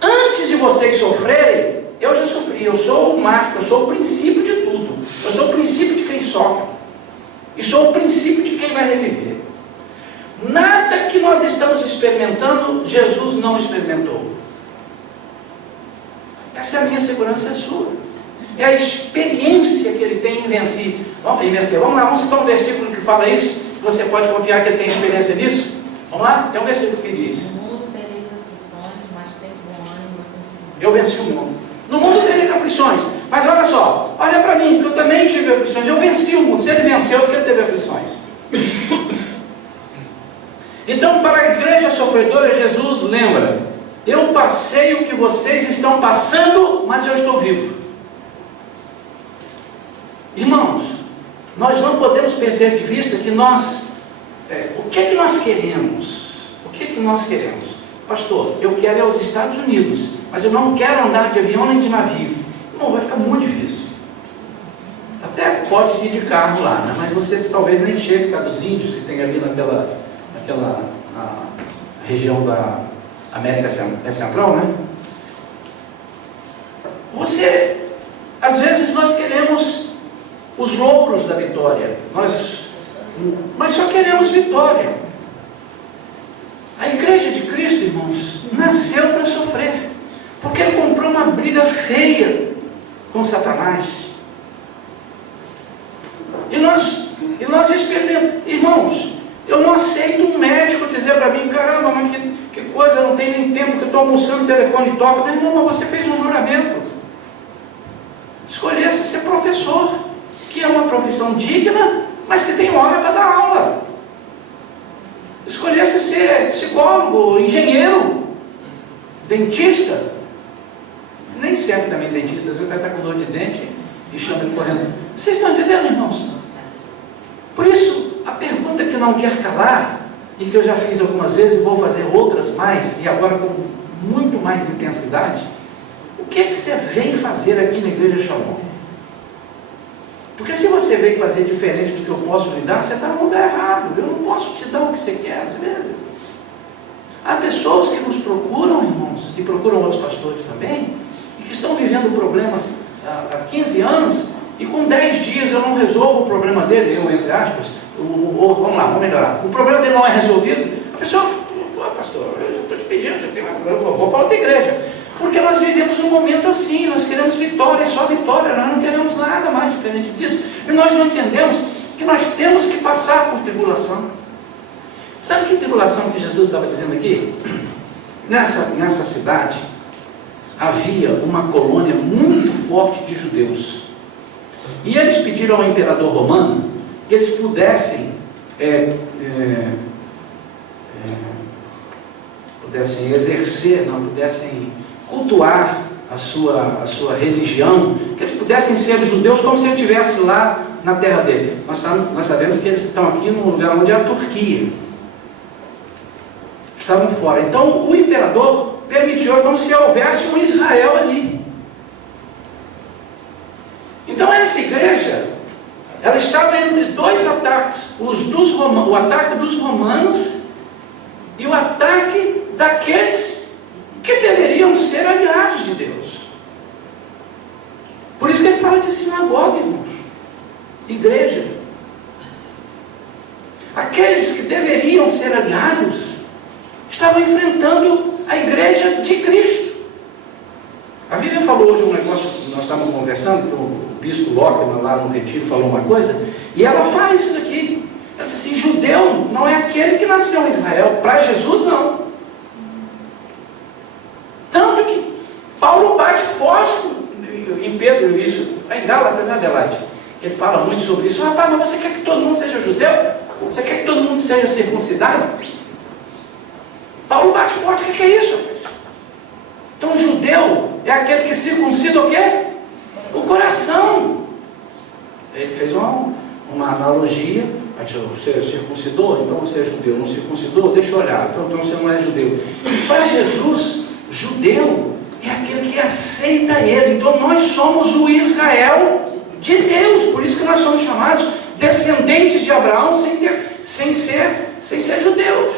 Antes de vocês sofrerem, eu já sofri. Eu sou o marco, eu sou o princípio de tudo. Eu sou o princípio de quem sofre. E sou o princípio de quem vai reviver. Nada que nós estamos experimentando, Jesus não experimentou. Essa é a minha segurança, é sua. É a experiência que ele tem em vencer. Vamos lá, vamos citar um versículo que fala isso. Você pode confiar que ele tem experiência nisso? Vamos lá? Tem um versículo que diz: no mundo tereis aflições, mas tem bom ânimo, eu venci o mundo. No mundo tereis aflições. Mas olha só, olha para mim, que eu também tive aflições. Eu venci o mundo. Se ele venceu, porque ele teve aflições. Então, para a igreja sofredora, Jesus lembra: eu passei o que vocês estão passando, mas eu estou vivo. Irmãos, nós não podemos perder de vista que nós, o que é que nós queremos? O que é que nós queremos? Pastor, eu quero ir aos Estados Unidos, mas eu não quero andar de avião nem de navio. Não, vai ficar muito difícil. Até pode-se ir de carro lá, né? Mas você talvez nem chegue para dos índios que tem ali naquela região da América Central, né? Às vezes nós queremos os louros da vitória, mas só queremos vitória. A igreja de Cristo, irmãos, nasceu para sofrer, porque ele comprou uma briga feia com Satanás. E nós experimentamos, irmãos, eu não aceito um médico dizer para mim, caramba, mas que coisa, eu não tenho nem tempo, que eu estou almoçando, o telefone toca. Meu irmão, mas você fez um juramento. Escolhesse ser professor, que é uma profissão digna, mas que tem hora para dar aula. Escolhesse ser psicólogo, engenheiro, dentista. Nem sempre também dentista, às vezes vai estar com dor de dente e chama ele correndo. Vocês estão entendendo, irmãos? Por isso, a pergunta que não quer calar, e que eu já fiz algumas vezes e vou fazer outras mais, e agora com muito mais intensidade, o que é que você vem fazer aqui na Igreja Shalom? Porque se você vem fazer diferente do que eu posso lhe dar, você está no lugar errado. Eu não posso te dar o que você quer, às vezes. Há pessoas que nos procuram, irmãos, e procuram outros pastores também, e que estão vivendo problemas há 15 anos, e com 10 dias eu não resolvo o problema dele, eu, entre aspas, vamos lá, vamos melhorar. O problema dele não é resolvido, a pessoa, pastor, eu estou te pedindo, já tem um problema, eu vou para outra igreja. Porque nós vivemos um momento assim, nós queremos vitória, só vitória, nós não queremos nada mais diferente disso. E nós não entendemos que nós temos que passar por tribulação. Sabe que tribulação que Jesus estava dizendo aqui? Nessa cidade, havia uma colônia muito forte de judeus. E eles pediram ao imperador romano que eles pudessem exercer, não pudessem cultuar a sua religião, que eles pudessem ser judeus como se ele estivesse lá na terra dele. Nós sabemos que eles estão aqui num lugar onde é a Turquia. Estavam fora. Então o imperador permitiu como se houvesse um Israel ali. Então essa igreja, ela estava entre dois ataques, o ataque dos romanos e o ataque daqueles que deveriam ser aliados de Deus. Por isso que ele fala de sinagoga, irmãos. Igreja. Aqueles que deveriam ser aliados estavam enfrentando a igreja de Cristo. A Vivian falou hoje um negócio, nós estávamos conversando, o bispo Lockman lá no retiro falou uma coisa, e ela fala isso daqui. Ela disse assim, judeu não é aquele que nasceu em Israel, para Jesus não. Tanto que Paulo bate forte em Pedro, isso, em Gálatas, né, Adelaide? Que ele fala muito sobre isso. Rapaz, mas você quer que todo mundo seja judeu? Você quer que todo mundo seja circuncidado? Paulo bate forte, o que é isso, rapaz? Então, o judeu é aquele que circuncida o quê? O coração. Ele fez uma analogia. Você circuncidou, então você é judeu. Não circuncidou, deixa eu olhar. Então você não é judeu. Para Jesus, judeu é aquele que aceita ele. Então nós somos o Israel de Deus. Por isso que nós somos chamados descendentes de Abraão sem ser judeus.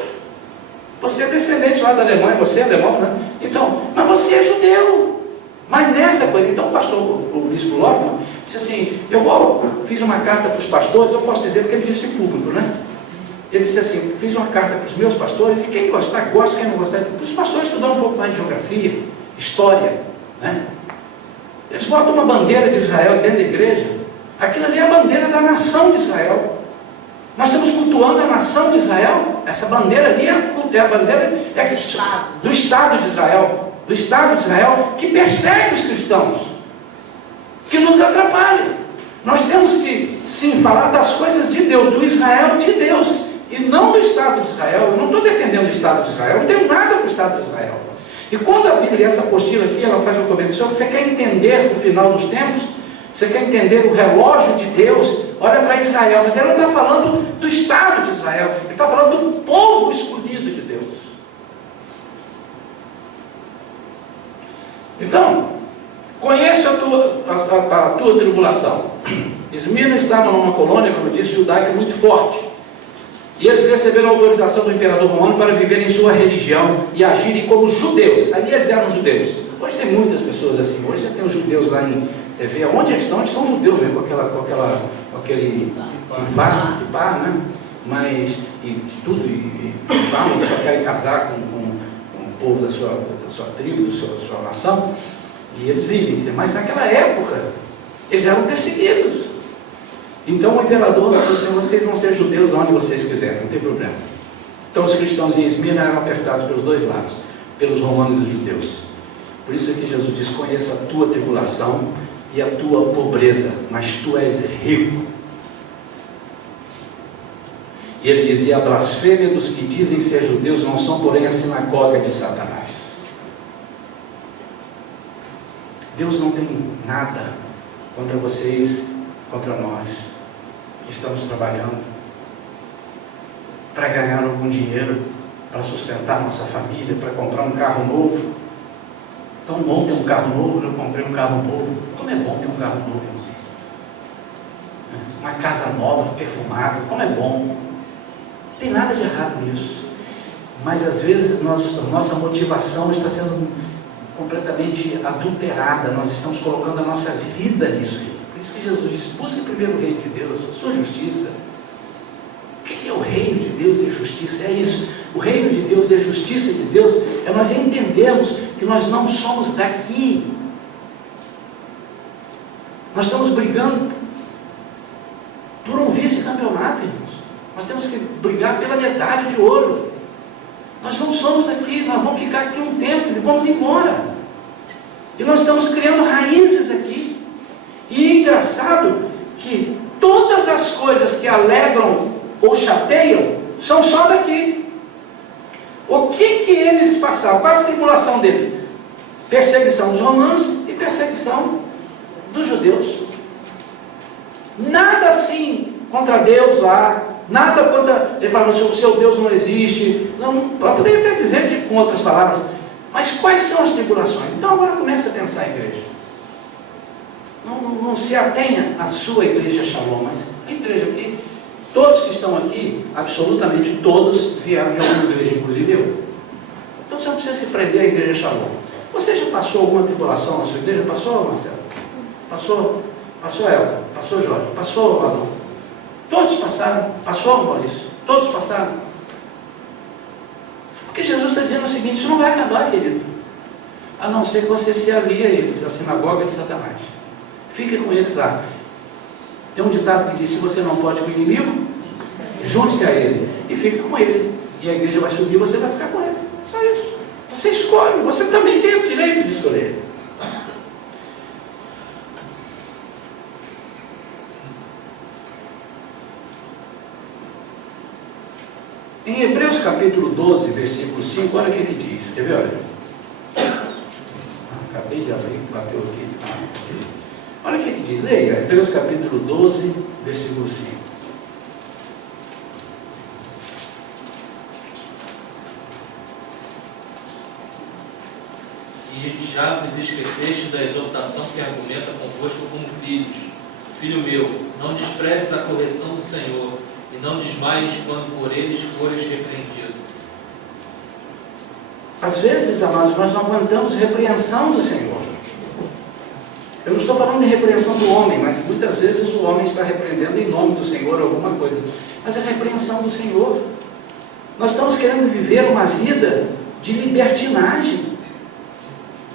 Você é descendente lá da Alemanha, você é alemão, né? Então, mas você é judeu. Mas nessa coisa, então o pastor, o bispo Lockman, disse assim, fiz uma carta para os pastores, eu posso dizer porque ele disse público, né? Ele disse assim, fiz uma carta para os meus pastores, e quem gostar, gosta, quem não gostar, para os pastores estudar um pouco mais de geografia, história, né? Eles botam uma bandeira de Israel dentro da igreja, aquilo ali é a bandeira da nação de Israel. Nós estamos cultuando a nação de Israel, essa bandeira ali é a bandeira do Estado de Israel, que persegue os cristãos, que nos atrapalha. Nós temos que, sim, falar das coisas de Deus, do Israel de Deus, e não do Estado de Israel. Eu não estou defendendo o Estado de Israel, eu não tenho nada com o Estado de Israel. E quando a Bíblia, essa apostila aqui, ela faz uma conversa, você quer entender o final dos tempos, você quer entender o relógio de Deus, olha para Israel, mas ele não está falando do Estado de Israel, ele está falando do povo escolhido de Deus. Então, conheça a tua tribulação. Esmirna estava numa colônia, como eu disse, judaica muito forte. E eles receberam a autorização do imperador romano para viverem sua religião e agirem como judeus. Ali eles eram judeus. Hoje tem muitas pessoas assim. Hoje você tem os judeus lá em... Você vê onde eles estão judeus, né? com aquele kipá, né? Mas tudo, e falam que só querem casar com o povo da sua tribo, da sua nação, e eles vivem. Mas naquela época, eles eram perseguidos. Então o imperador falou assim: vocês vão ser judeus onde vocês quiserem, não tem problema. Então os cristãos em Esmirna eram apertados pelos dois lados, pelos romanos e judeus. Por isso é que Jesus diz: conheço a tua tribulação e a tua pobreza, mas tu és rico. E ele dizia: a blasfêmia dos que dizem ser judeus não são, porém, a sinagoga de Satanás. Deus não tem nada contra vocês, contra nós, que estamos trabalhando para ganhar algum dinheiro, para sustentar nossa família, para comprar um carro novo. Tão bom ter um carro novo, eu comprei um carro novo. Como é bom ter um carro novo, irmão? Uma casa nova, perfumada, como é bom. Não tem nada de errado nisso. Mas às vezes nossa motivação está sendo completamente adulterada. Nós estamos colocando a nossa vida nisso aí. Por isso que Jesus disse: busque primeiro o reino de Deus, a sua justiça. O que é o reino de Deus e a justiça? É isso. O reino de Deus e a justiça de Deus é nós entendermos que nós não somos daqui. Nós estamos brigando por um vice-campeonato, irmãos. Nós temos que brigar pela medalha de ouro. Nós não somos daqui, nós vamos ficar aqui um tempo e vamos embora. E nós estamos criando raízes aqui. E é engraçado que todas as coisas que alegram ou chateiam são só daqui. O que eles passaram? Qual a tribulação deles? Perseguição dos romanos e perseguição dos judeus. Nada assim contra Deus lá, nada contra, ele falou: o seu Deus não existe. Não, eu poderia até dizer com outras palavras, mas quais são as tribulações? Então agora comece a pensar a igreja. Não se atenha à sua igreja Shalom, mas a igreja aqui, todos que estão aqui, absolutamente todos, vieram de alguma igreja, inclusive eu. Então você não precisa se prender à igreja Shalom. Você já passou alguma tribulação na sua igreja? Passou, Marcelo? Passou? Passou, Elka? Passou, Jorge? Passou, Adão? Todos passaram. Passou, Maurício? Todos passaram. Porque Jesus está dizendo o seguinte: isso não vai acabar, querido, a não ser que você se alie a eles, a sinagoga de Satanás. Fique com eles lá. Tem um ditado que diz: se você não pode com o inimigo, junte-se a ele e fique com ele. E a igreja vai subir e você vai ficar com ele. Só isso. Você escolhe, você também tem o direito de escolher. Em Hebreus capítulo 12, versículo 5, olha o que diz. Quer ver? Olha. Acabei de abrir, bateu aqui. Olha o que diz. Leia, Hebreus capítulo 12, versículo 5. E já vos esqueceste da exortação que argumenta convosco como filhos. Filho meu, não desprezes a correção do Senhor, e não desmaies quando por eles fores repreendido. Às vezes, amados, nós não aguentamos repreensão do Senhor. Eu não estou falando de repreensão do homem, mas muitas vezes o homem está repreendendo em nome do Senhor alguma coisa. Mas é a repreensão do Senhor. Nós estamos querendo viver uma vida de libertinagem.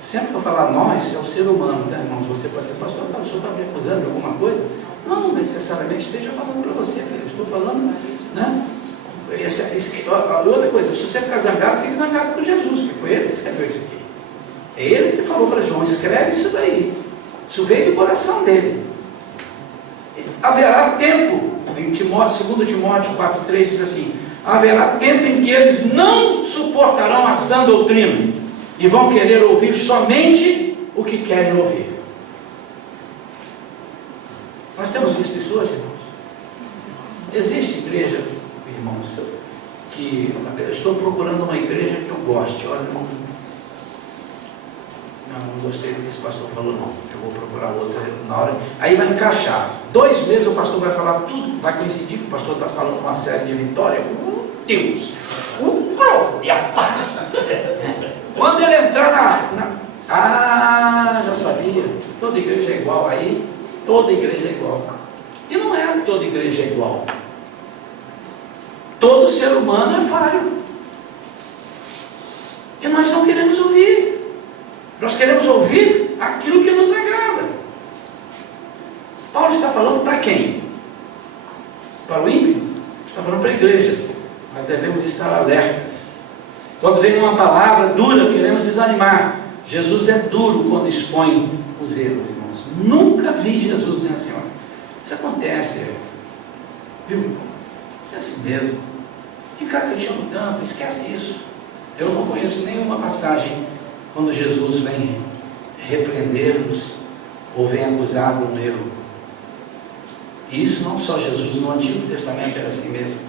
Sempre que eu falar nós, é o ser humano, tá, irmãos? Você pode ser pastor, o senhor está me acusando de alguma coisa? Não necessariamente esteja falando para você, eu estou falando, né? Outra coisa, se você ficar zangado, fique zangado com Jesus, porque foi ele que escreveu isso aqui. É ele que falou para João: escreve isso daí. Isso veio do coração dele. Haverá tempo, em Timóteo, 2 Timóteo 4,3 diz assim: haverá tempo em que eles não suportarão a sã doutrina e vão querer ouvir somente o que querem ouvir. Nós temos visto isso hoje, irmãos. Existe igreja, irmãos, que eu estou procurando uma igreja que eu goste. Olha, não gostei do que esse pastor falou, não. Eu vou procurar outra na hora. Aí vai encaixar. 2 meses o pastor vai falar tudo, vai coincidir que o pastor está falando uma série de vitória. Deus! Glória! Quando ele entrar já sabia. Toda igreja é igual. Aí, toda igreja é igual. E não é toda igreja é igual. Toda todo ser humano é falho. E nós não queremos ouvir. Nós queremos ouvir aquilo que nos agrada. Paulo está falando para quem? Para o ímpio? Está falando para a igreja. Mas devemos estar alertas. Quando vem uma palavra dura, queremos desanimar. Jesus é duro quando expõe os erros, irmãos. Nunca vi Jesus dizendo assim, olha, isso acontece, viu? Isso é assim mesmo. Vem cá que eu te amo tanto, esquece isso. Eu não conheço nenhuma passagem quando Jesus vem repreender-nos ou vem acusar de um erro. E isso não só Jesus, no Antigo Testamento era assim mesmo.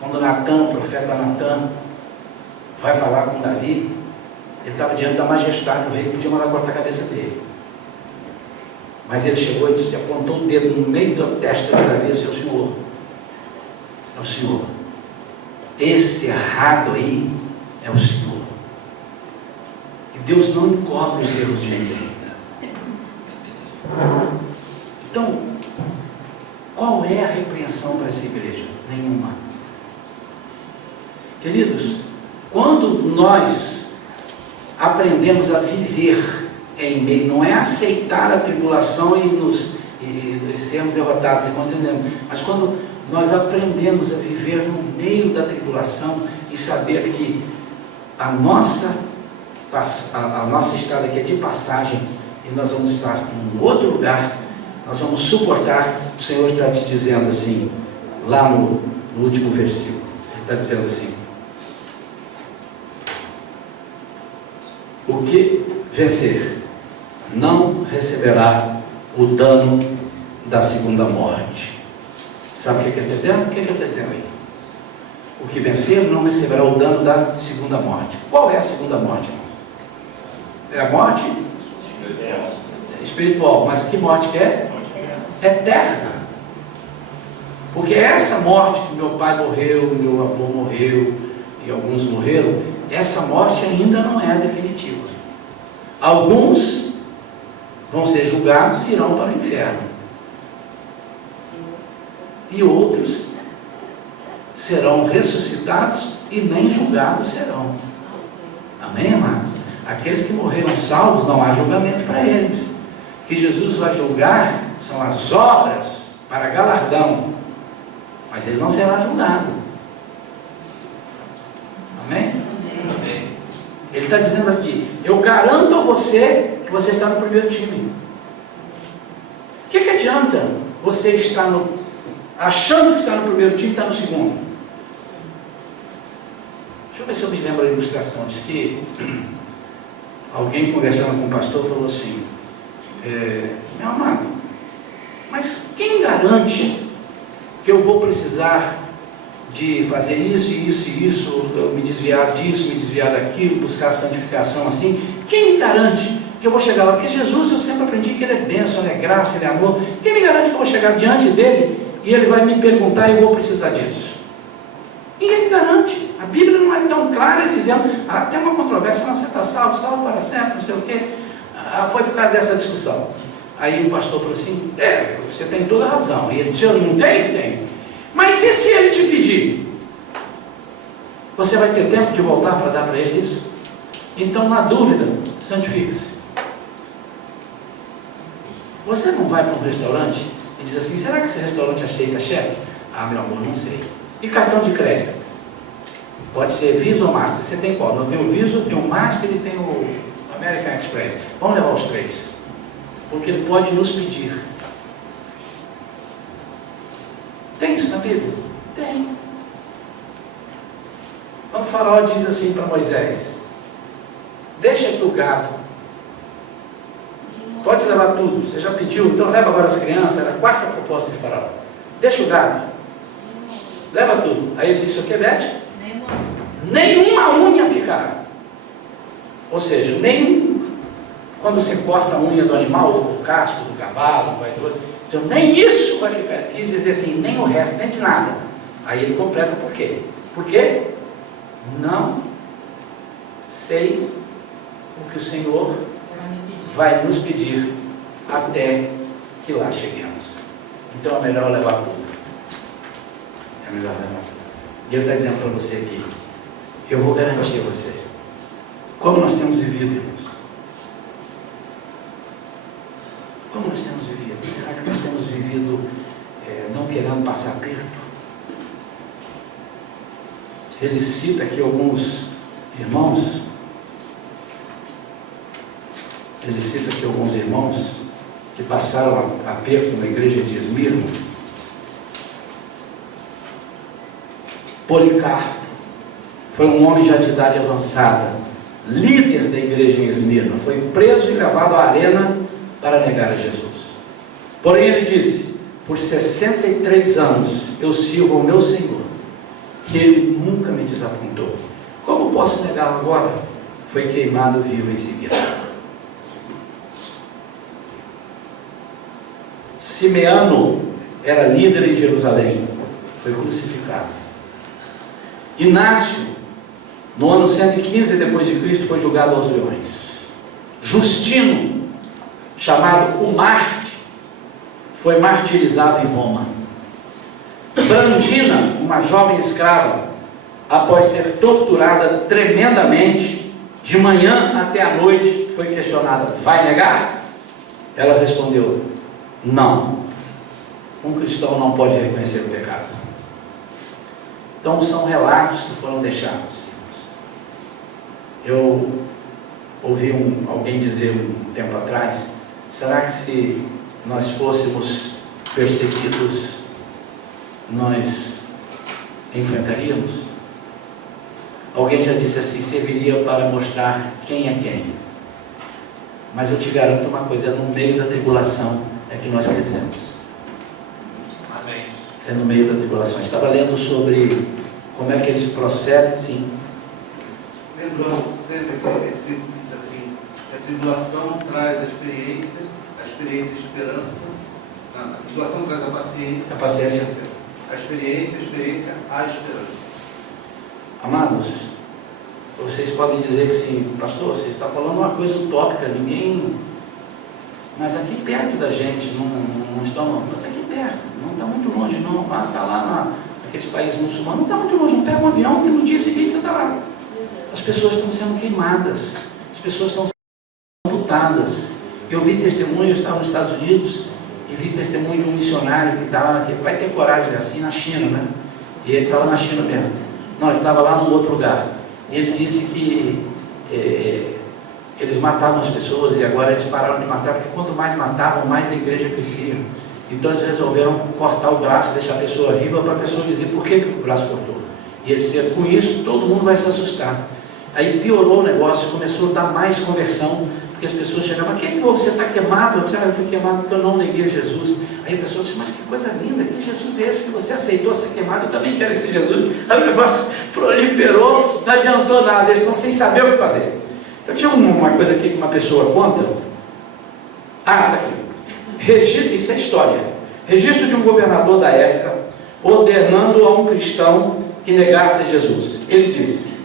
Quando Natan, o profeta Natan, vai falar com Davi, ele estava diante da majestade do rei, que podia mandar cortar a cabeça dele. Mas ele chegou e disse, apontou o dedo no meio da testa de Davi e disse, é o Senhor. Esse errado aí é o Senhor. E Deus não encobre os erros de ninguém. Então, qual é a repreensão para essa igreja? Nenhuma. Queridos, quando nós aprendemos a viver em meio, não é aceitar a tribulação e sermos derrotados e continuamos, mas quando nós aprendemos a viver no meio da tribulação e saber que a nossa estada aqui é de passagem e nós vamos estar em um outro lugar, nós vamos suportar. O Senhor está te dizendo assim, lá no último versículo, Ele está dizendo assim, o que vencer não receberá o dano da segunda morte. Sabe o que ele está dizendo? O que ele está dizendo aí? O que vencer não receberá o dano da segunda morte. Qual é a segunda morte, irmão? É a morte espiritual. Mas que morte que é? Eterna. Porque essa morte que meu pai morreu, meu avô morreu e alguns morreram, essa morte ainda não é a definitiva. Alguns vão ser julgados e irão para o inferno. E outros serão ressuscitados e nem julgados serão. Amém, amados? Aqueles que morreram salvos, não há julgamento para eles. O que Jesus vai julgar são as obras para galardão, mas ele não será julgado. Amém? Amém. Ele está dizendo aqui, eu garanto a você que você está no primeiro time. O que adianta você estar achando que está no primeiro time e está no segundo? Deixa eu ver se eu me lembro da ilustração. Diz que alguém conversando com o pastor falou assim, meu amado, mas quem garante que eu vou precisar de fazer isso, eu me desviar disso, me desviar daquilo, buscar a santificação assim? Quem me garante que eu vou chegar lá? Porque Jesus, eu sempre aprendi que Ele é bênção, Ele é graça, Ele é amor. Quem me garante que eu vou chegar diante dEle e Ele vai me perguntar e eu vou precisar disso? Ninguém me garante. A Bíblia não é tão clara dizendo, tem uma controvérsia, não, você está salvo para sempre, não sei o quê. Foi por causa dessa discussão. Aí o pastor falou assim, você tem toda a razão. E ele disse, eu não tenho? Tenho. Mas e se ele te pedir? Você vai ter tempo de voltar para dar para ele isso? Então, na dúvida, santifique-se. Você não vai para um restaurante e diz assim, será que esse restaurante aceita cheque? Meu amor, não sei. E cartão de crédito? Pode ser Visa ou Master. Você tem qual? Eu tenho o Visa, tenho o Master e tenho o American Express. Vamos levar os três. Porque ele pode nos pedir. Tem isso na Bíblia? Tem. Quando o faraó diz assim para Moisés, deixa aqui o gado, pode levar tudo, você já pediu, então leva agora as crianças, era a quarta proposta de faraó, deixa o gado, leva tudo. Aí ele disse o que, Beth? Nenhuma unha ficará. Ou seja, quando você corta a unha do animal, ou do casco, do cavalo, então, nem isso vai ficar. Ele quis dizer assim, nem o resto, nem de nada. Aí ele completa por quê? Porque não sei o que o Senhor vai nos pedir até que lá cheguemos. Então é melhor levar tudo. É melhor levar tudo. E Ele está dizendo para você aqui, eu vou garantir a você. Como nós temos vivido, irmãos? Como nós temos vivido? Será que nós temos vivido não querendo passar aperto? Ele cita aqui alguns irmãos. Ele cita aqui alguns irmãos que passaram aperto na igreja de Esmirna. Policarpo foi um homem já de idade avançada, líder da igreja em Esmirna, foi preso e levado à arena para negar a Jesus. Porém ele disse, por 63 anos eu sirvo ao meu Senhor, que Ele nunca me desapontou. Como posso negá-lo agora? Foi queimado vivo em seguida. Simeano era líder em Jerusalém, foi crucificado. Inácio, no ano 115 depois de Cristo, foi julgado aos leões. Justino, chamado o Mártir, foi martirizado em Roma. Brandina, uma jovem escrava, após ser torturada tremendamente, de manhã até a noite, foi questionada: vai negar? Ela respondeu: não. Um cristão não pode reconhecer o pecado. Então são relatos que foram deixados. Eu ouvi alguém dizer um tempo atrás: será que se nós fôssemos perseguidos, nós enfrentaríamos? Alguém já disse assim: serviria para mostrar quem é quem. Mas eu te garanto uma coisa: é no meio da tribulação é que nós crescemos. Amém. É no meio da tribulação. Estava lendo sobre como é que eles procedem, sim. Lembrando sempre que esse versículo diz assim: a tribulação traz a experiência a esperança. Não, a tribulação traz a paciência. A paciência. A experiência, a esperança. Amados, vocês podem dizer que sim, pastor, você está falando uma coisa utópica, ninguém. Mas aqui perto da gente, não estão, aqui perto, não está muito longe, não. Está lá naqueles países muçulmanos, não está muito longe, não pega um avião que no dia seguinte você está lá. As pessoas estão sendo queimadas, as pessoas estão sendo amputadas. Eu vi testemunho, eu estava nos Estados Unidos e vi testemunho de um missionário que vai ter coragem assim na China, né? E ele estava na China mesmo. Não, ele estava lá num outro lugar. E ele disse que eles matavam as pessoas e agora eles pararam de matar, porque quanto mais matavam, mais a igreja crescia. Então eles resolveram cortar o braço, deixar a pessoa viva, para a pessoa dizer por que o braço cortou. E eles disseram: com isso todo mundo vai se assustar. Aí piorou o negócio, começou a dar mais conversão, porque as pessoas chegavam: quem que você está queimado? Eu disse: eu fui queimado porque eu não neguei Jesus. Aí a pessoa disse: mas que coisa linda, que Jesus é esse que você aceitou ser queimado? Eu também quero esse Jesus. Aí o negócio proliferou, não adiantou nada, eles estão sem saber o que fazer. Eu tinha uma coisa aqui que uma pessoa conta. Está aqui. Registro, isso é história. Registro de um governador da época ordenando a um cristão que negasse Jesus. Ele disse: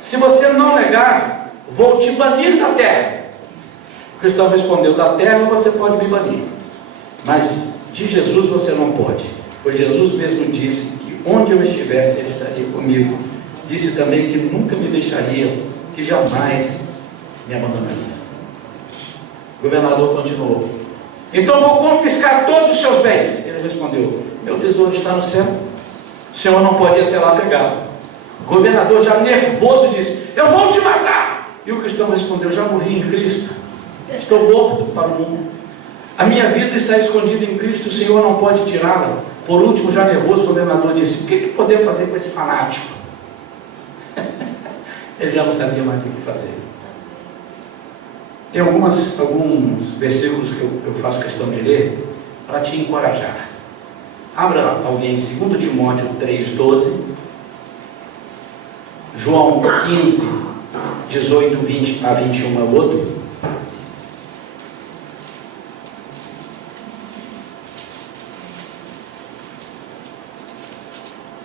se você não negar, vou te banir da terra. O cristão respondeu: da terra você pode me banir, mas de Jesus você não pode, pois Jesus mesmo disse que onde eu estivesse ele estaria comigo. Disse também que nunca me deixaria, que jamais me abandonaria. O governador continuou: então vou confiscar todos os seus bens. Ele respondeu: meu tesouro está no céu, o senhor não pode ir até lá pegá-lo. O governador, já nervoso, disse: eu vou te matar. E o cristão respondeu: já morri em Cristo, estou morto para o mundo, a minha vida está escondida em Cristo, o Senhor não pode tirá-la. Por último, já nervoso, o governador disse: o que podemos fazer com esse fanático? Ele já não sabia mais o que fazer. Tem alguns versículos que eu faço questão de ler para te encorajar. Abra alguém em 2 Timóteo 3,12, João 15, 18, 20 a 21 é o outro.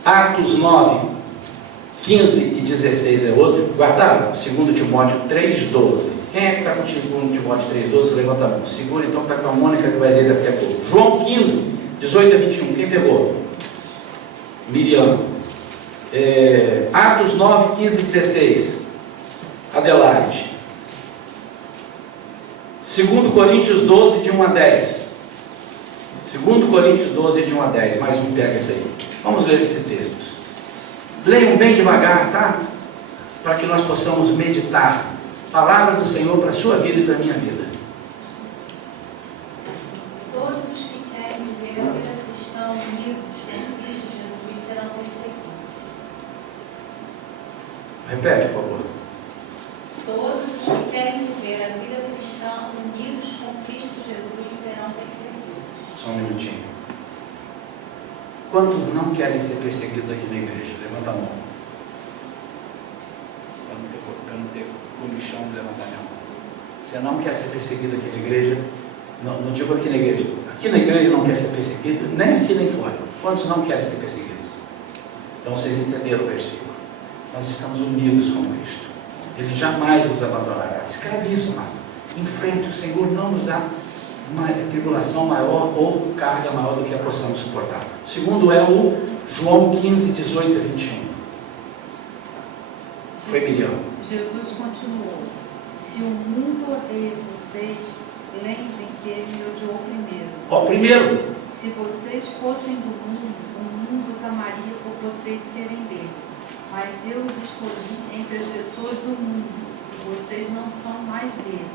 Atos 9, 15 e 16 é outro. Guardaram? 2 Timóteo 3,12. Quem é que está com 2 Timóteo 3,12? Levanta a mão. Segura então, está com a Mônica que vai ler daqui a pouco. João 15, 18 a 21. Quem pegou? Miriam. Atos 9, 15 e 16. Adelaide. 2 Coríntios 12, de 1 a 10. 2 Coríntios 12, de 1 a 10. Mais um pega esse aí. Vamos ler esse texto. Leiam bem devagar, tá? Para que nós possamos meditar. Palavra do Senhor para a sua vida e para a minha vida. Todos os que querem viver a vida cristã unidos com Cristo Jesus serão perseguidos. Repete, por favor. Todos os que querem viver a vida cristã unidos com Cristo Jesus serão perseguidos. Só um minutinho. Quantos não querem ser perseguidos aqui na igreja? Levanta a mão. Para não ter comichão de levantar a mão. Você não quer ser perseguido aqui na igreja? Não digo aqui na igreja. Aqui na igreja não quer ser perseguido, nem aqui nem fora. Quantos não querem ser perseguidos? Então vocês entenderam o versículo. Nós estamos unidos com Cristo. Ele jamais nos abandonará. Escreve isso, amado. Em frente, o Senhor não nos dá uma tribulação maior ou carga maior do que a possamos suportar. O segundo é o João 15, 18 a 21. Foi Miriam. Jesus continuou: se o mundo odeia vocês, lembrem que ele me odiou primeiro. Primeiro, Se vocês fossem do mundo, o mundo os amaria por vocês serem dele. Mas eu os escolhi entre as pessoas do mundo, e vocês não são mais dele.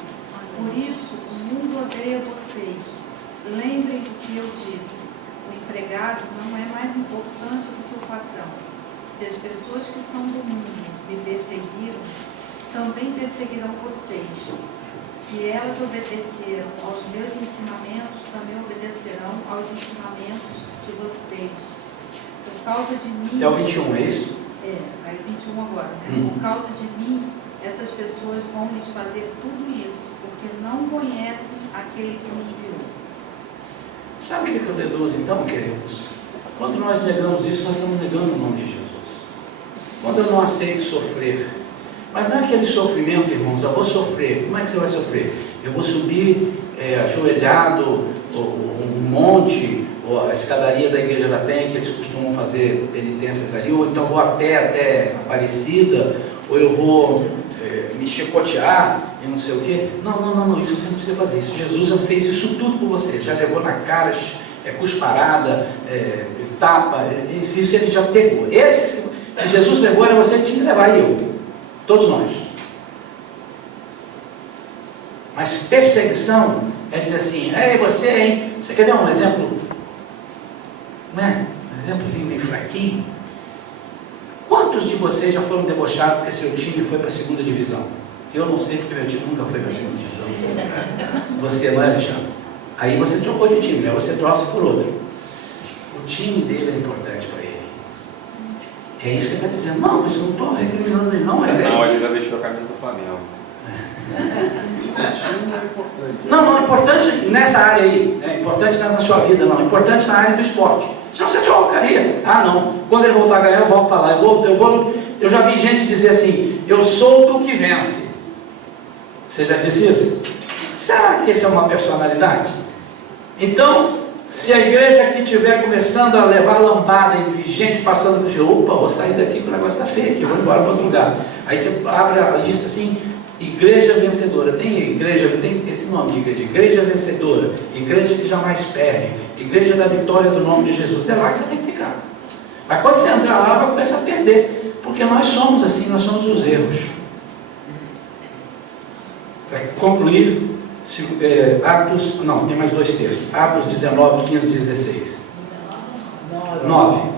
Por isso, o mundo odeia vocês. Lembrem do que eu disse: o empregado não é mais importante do que o patrão. Se as pessoas que são do mundo me perseguiram, também perseguirão vocês. Se elas obedeceram aos meus ensinamentos, também obedecerão aos ensinamentos de vocês. Por causa de mim... é o 21, é isso? Aí 21 agora, né? Por causa de mim, essas pessoas vão lhes fazer tudo isso, porque não conhecem aquele que me enviou. Sabe o que eu deduzo então, queridos? Quando nós negamos isso, nós estamos negando o nome de Jesus. Quando eu não aceito sofrer, mas não é aquele sofrimento, irmãos, eu vou sofrer. Como é que você vai sofrer? Eu vou subir ajoelhado um monte, ou a escadaria da Igreja da Penha, que eles costumam fazer penitências ali, ou então vou a pé até Aparecida, ou eu vou me chicotear e não sei o quê. Não, isso você não precisa fazer. Isso, Jesus já fez isso tudo por você, já levou na cara, cusparada, tapa, isso ele já pegou. Esses que Jesus levou era você que tinha que levar, e eu, todos nós. Mas perseguição é dizer assim: ei, você, hein? Você quer ver um exemplo? Né? Um exemplozinho bem fraquinho. Quantos de vocês já foram debochados porque seu time foi para a segunda divisão? Eu não sei, porque meu time nunca foi para a segunda divisão. Você, não é, Alexandre? Aí você trocou de time, né? Você torce por outro. O time dele é importante para ele. É isso que ele está dizendo. Não, mas eu não estou recriminando ele, não. Ele já deixou a camisa do Flamengo. Não, é importante nessa área aí. É importante na sua vida, não. É importante na área do esporte. Senão você trocaria. Não. Quando ele voltar a ganhar, eu volto para lá. Eu já vi gente dizer assim: eu sou do que vence. Você já disse isso? Será que isso é uma personalidade? Então, se a igreja aqui estiver começando a levar lambada e gente passando por dia, opa, vou sair daqui que o negócio está feio aqui, vou embora para outro lugar. Aí você abre a lista assim: igreja vencedora. Tem esse nome de igreja: igreja vencedora, igreja que jamais perde, igreja da vitória do nome de Jesus. É lá que você tem que ficar. Mas quando você entrar lá, vai começar a perder, porque nós somos assim, nós somos os erros. Para concluir, tem mais dois textos: Atos 19, 15 e 16. 9.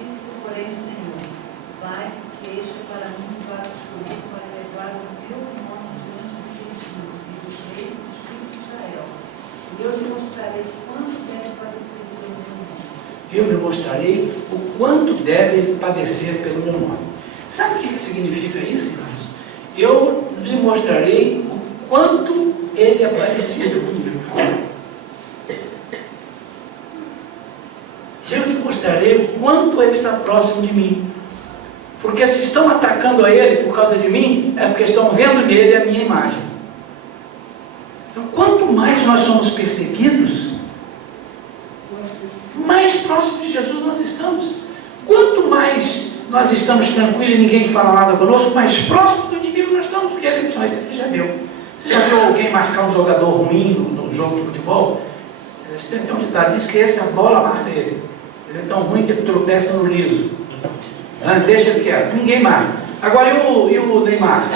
Disse, porém, o Senhor: vai, queixa para mim vários juízos para levar o meu nome diante dos gentios e dos reis e dos filhos de Israel. E eu lhe mostrarei quanto deve padecer pelo meu nome. Eu lhe mostrarei o quanto deve padecer pelo meu nome. Sabe o que significa isso, irmãos? Eu lhe mostrarei o quanto ele é parecido comigo. Eu lhe mostrarei o quanto ele está próximo de mim. Porque se estão atacando a ele por causa de mim, é porque estão vendo nele a minha imagem. Então, quanto mais nós somos perseguidos, mais próximo de Jesus nós estamos. Quanto mais nós estamos tranquilos e ninguém fala nada conosco, mais próximo do inimigo nós estamos, porque ele diz, isso aqui já deu. Você já viu alguém marcar um jogador ruim no jogo de futebol? Tem um ditado, diz que essa bola marca ele. Ele é tão ruim que ele tropeça no liso. Deixa ele quieto, ninguém marca. Agora, e o Neymar?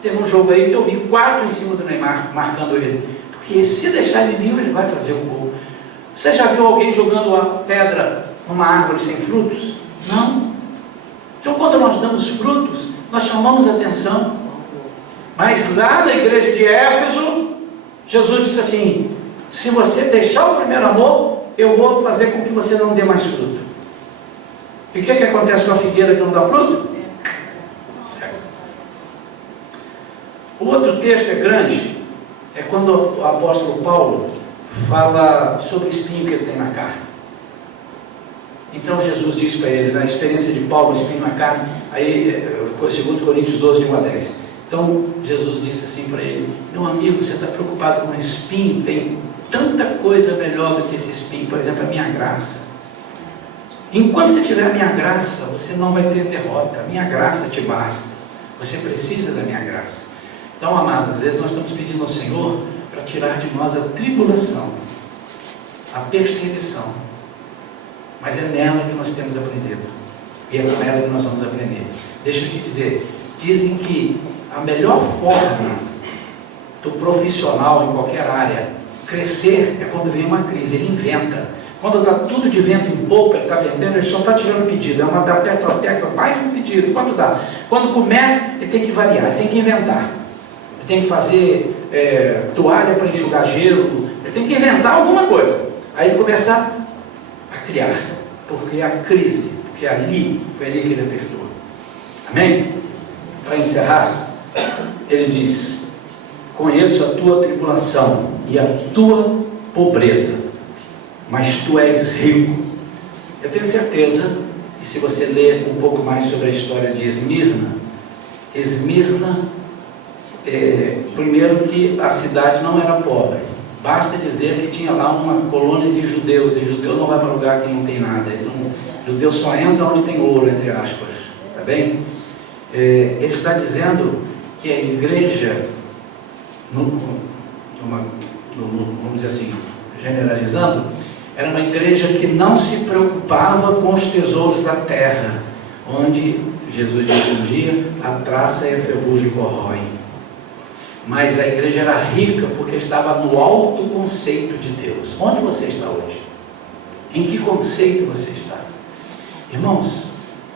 Teve um jogo aí que eu vi 4 em cima do Neymar, marcando ele. Porque se deixar ele livre, ele vai fazer um gol. Você já viu alguém jogando a pedra numa árvore sem frutos? Não. Então, quando nós damos frutos, nós chamamos atenção. Mas lá na igreja de Éfeso, Jesus disse assim, se você deixar o primeiro amor, eu vou fazer com que você não dê mais fruto. E o que acontece com a figueira que não dá fruto? O outro texto é grande, é quando o apóstolo Paulo fala sobre o espinho que ele tem na carne. Então Jesus diz para ele, na experiência de Paulo, o espinho na carne, aí, 2 Coríntios 12, 1 a 10. Então Jesus disse assim para ele, meu amigo, você está preocupado com espinho? Tem tanta coisa melhor do que esse espinho, por exemplo, a minha graça. Enquanto você tiver a minha graça, você não vai ter derrota, a minha graça te basta, você precisa da minha graça. Então, amados, às vezes nós estamos pedindo ao Senhor para tirar de nós a tribulação, a perseguição, mas é nela que nós temos aprendido, e é com ela que nós vamos aprender. Deixa eu te dizer, dizem que a melhor forma do profissional em qualquer área crescer é quando vem uma crise, ele inventa. Quando está tudo de vento em polpa, ele está vendendo, ele só está tirando pedido, é uma da aperta a tecla, mais um pedido, quanto dá? Quando começa, ele tem que variar, ele tem que inventar, ele tem que fazer toalha para enxugar gelo, ele tem que inventar alguma coisa, aí ele começa a criar, porque a crise, porque foi ali que ele apertou. Amém? Para encerrar, ele diz, conheço a tua tribulação e a tua pobreza, mas tu és rico. Eu tenho certeza que se você ler um pouco mais sobre a história de Esmirna, primeiro que a cidade não era pobre, basta dizer que tinha lá uma colônia de judeus, e judeu não vai para lugar que não tem nada, judeu só entra onde tem ouro, entre aspas, tá bem? Ele está dizendo que a igreja, vamos dizer assim, generalizando, era uma igreja que não se preocupava com os tesouros da terra, onde Jesus disse um dia, a traça e a ferrugem corroem. Mas a igreja era rica porque estava no alto conceito de Deus. Onde você está hoje? Em que conceito você está? Irmãos,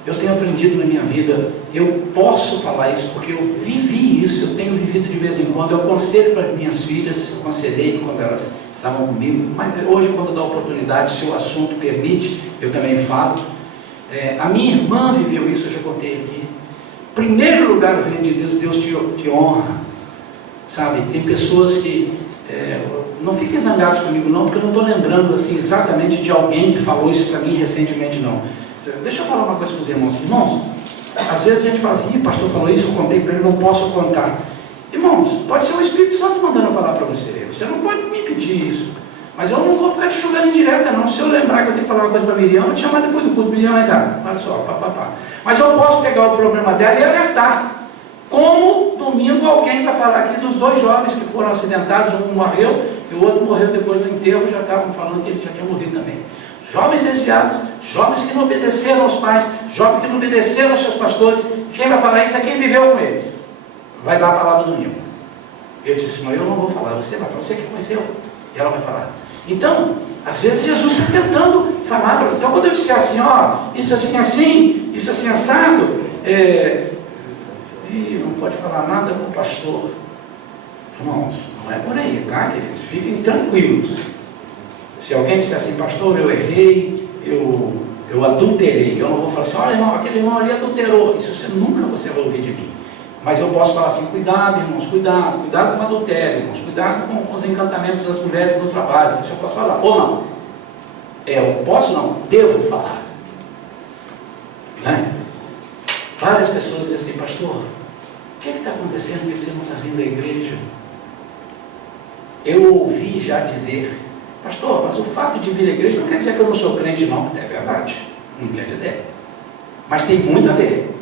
eu tenho aprendido na minha vida, eu posso falar isso porque eu vivi isso, eu tenho vivido de vez em quando, eu aconselho para minhas filhas, eu aconselhei quando elas estavam comigo, mas hoje, quando dá oportunidade, se o assunto permite, eu também falo. A minha irmã viveu isso, eu já contei aqui. Em primeiro lugar, o reino de Deus, Deus te honra, sabe? Tem pessoas que, não fiquem zangados comigo não, porque eu não estou lembrando assim, exatamente de alguém que falou isso para mim recentemente não. Deixa eu falar uma coisa com os irmãos. Irmãos, às vezes a gente fala assim, pastor falou isso, eu contei para ele, não posso contar. Irmãos, pode ser o Espírito Santo mandando eu falar para você. Você não pode me impedir isso. Mas eu não vou ficar te julgando indireta, não. Se eu lembrar que eu tenho que falar uma coisa para a Miriam, eu vou te chamar depois do culto. Miriam, vem cá, olha só, papapá. Mas eu posso pegar o problema dela e alertar. Como domingo alguém vai falar aqui dos 2 jovens que foram acidentados, um morreu e o outro morreu depois do enterro, já estavam falando que ele já tinha morrido também. Jovens desviados, jovens que não obedeceram aos pais, jovens que não obedeceram aos seus pastores. Quem vai falar isso é quem viveu com eles. Vai dar a palavra domingo. Eu disse, mas eu não vou falar, você vai falar, você que conheceu. E ela vai falar. Então, às vezes Jesus está tentando falar. Então, quando eu disser assim, isso assim, isso assim assado, não pode falar nada com o pastor. Irmãos, não é por aí, tá, queridos? Fiquem tranquilos. Se alguém disser assim, pastor, eu errei, eu adulterei, eu não vou falar assim, olha irmão, aquele irmão ali adulterou. Isso nunca você vai ouvir de mim. Mas eu posso falar assim, cuidado irmãos, cuidado com o adultério, irmãos, cuidado com os encantamentos das mulheres no trabalho. Isso eu posso falar, ou não? Eu posso não, devo falar. Né? Várias pessoas dizem assim, pastor, o que está acontecendo que você não está vindo à igreja? Eu ouvi já dizer, pastor, mas o fato de vir à igreja não quer dizer que eu não sou crente não. É verdade, não quer dizer. Mas tem muito a ver.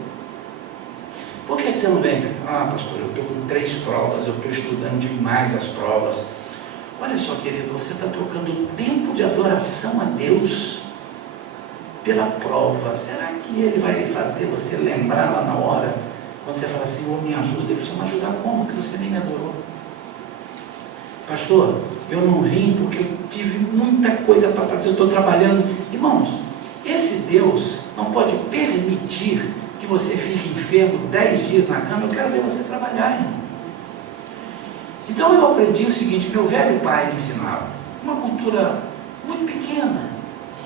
Por que você não vem? Ah, pastor, eu estou com 3 provas, eu estou estudando demais as provas. Olha só, querido, você está trocando o tempo de adoração a Deus pela prova. Será que Ele vai lhe fazer você lembrar lá na hora, quando você fala assim, me ajuda? Ele precisa me ajudar como? Que você nem me adorou. Pastor, eu não vim porque eu tive muita coisa para fazer, eu estou trabalhando. Irmãos, esse Deus não pode permitir que você fique enfermo 10 dias na cama. Eu quero ver você trabalhar, irmão. Então eu aprendi o seguinte, meu velho pai me ensinava, uma cultura muito pequena,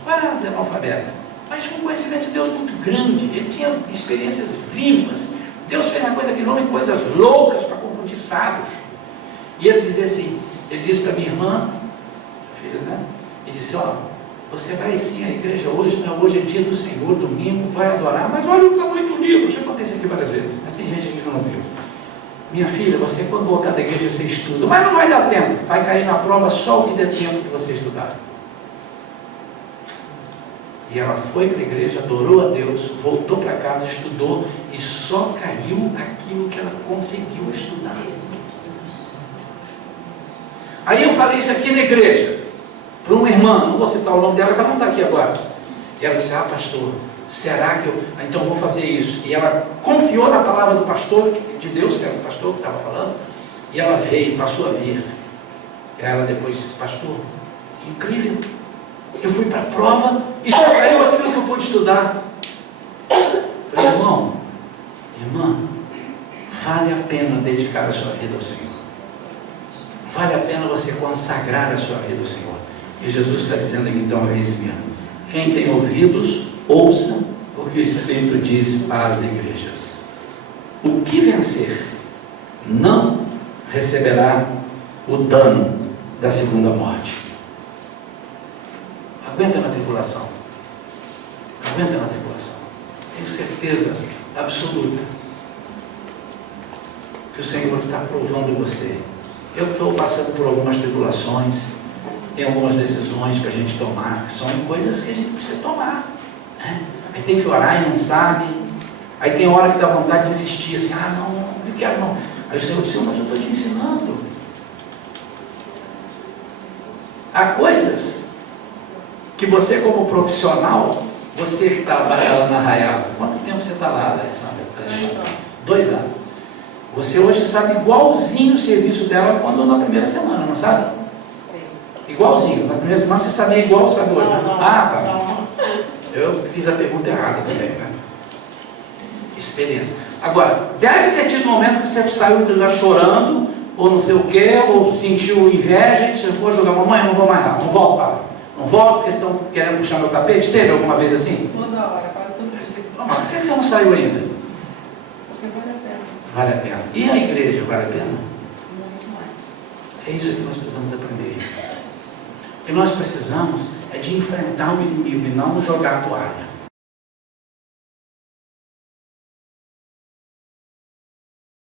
quase analfabeta, mas com conhecimento de Deus muito grande. Ele tinha experiências vivas. Deus fez na coisa daquele homem coisas loucas para confundir sábios. E ele dizia assim, ele disse para minha irmã, filha, né? Ele disse, você vai sim à igreja hoje, né? Hoje é dia do Senhor, domingo, vai adorar, mas olha o tamanho do livro. Já aconteceu aqui várias vezes, mas tem gente aqui que não viu. Minha filha, você quando voltar da igreja você estuda, mas não vai dar tempo, vai cair na prova só o que der tempo que você estudar. E ela foi para a igreja, adorou a Deus, voltou para casa, estudou e só caiu aquilo que ela conseguiu estudar. Aí eu falei isso aqui na igreja, para uma irmã, não vou citar o nome dela, que ela não está aqui agora. E ela disse, pastor, será que eu... então vou fazer isso. E ela confiou na palavra do pastor, de Deus, que era o pastor que estava falando, e ela veio, passou a vir. Ela depois disse, pastor, incrível, eu fui para a prova e só caiu aquilo que eu pude estudar. Eu falei, irmã, vale a pena dedicar a sua vida ao Senhor. Vale a pena você consagrar a sua vida ao Senhor. E Jesus está dizendo aqui, então, é isso mesmo. Quem tem ouvidos, ouça o que o Espírito diz às igrejas. O que vencer não receberá o dano da segunda morte. Aguenta na tribulação. Aguenta na tribulação. Tenho certeza absoluta que o Senhor está provando você. Eu estou passando por algumas tribulações, tem algumas decisões para a gente tomar, que são coisas que a gente precisa tomar, né? Aí tem que orar e não sabe. Aí tem hora que dá vontade de desistir, assim, não quero não. Aí o Senhor disse, mas eu estou te ensinando. Há coisas que você como profissional, você que trabalha lá na Arraial, quanto tempo você está lá, Alexandre? 2 anos. Você hoje sabe igualzinho o serviço dela quando na primeira semana, não sabe? Sim. Igualzinho. Na primeira semana você sabia igual sabe hoje, né? Tá. Eu fiz a pergunta errada também, né? Experiência. Agora, deve ter tido um momento que você saiu de lá chorando, ou não sei o quê, ou sentiu inveja, e disse, eu vou jogar, mamãe, não vou mais lá, não volto, pai. Não volto porque estão querendo puxar meu tapete. Teve alguma vez assim? Toda hora, quase todos os dias. Mas por que você não saiu ainda? Porque vale a pena. Vale a pena. E a igreja vale a pena? Muito mais. É isso que nós precisamos aprender. O que nós precisamos é de enfrentar o inimigo e não jogar a toalha.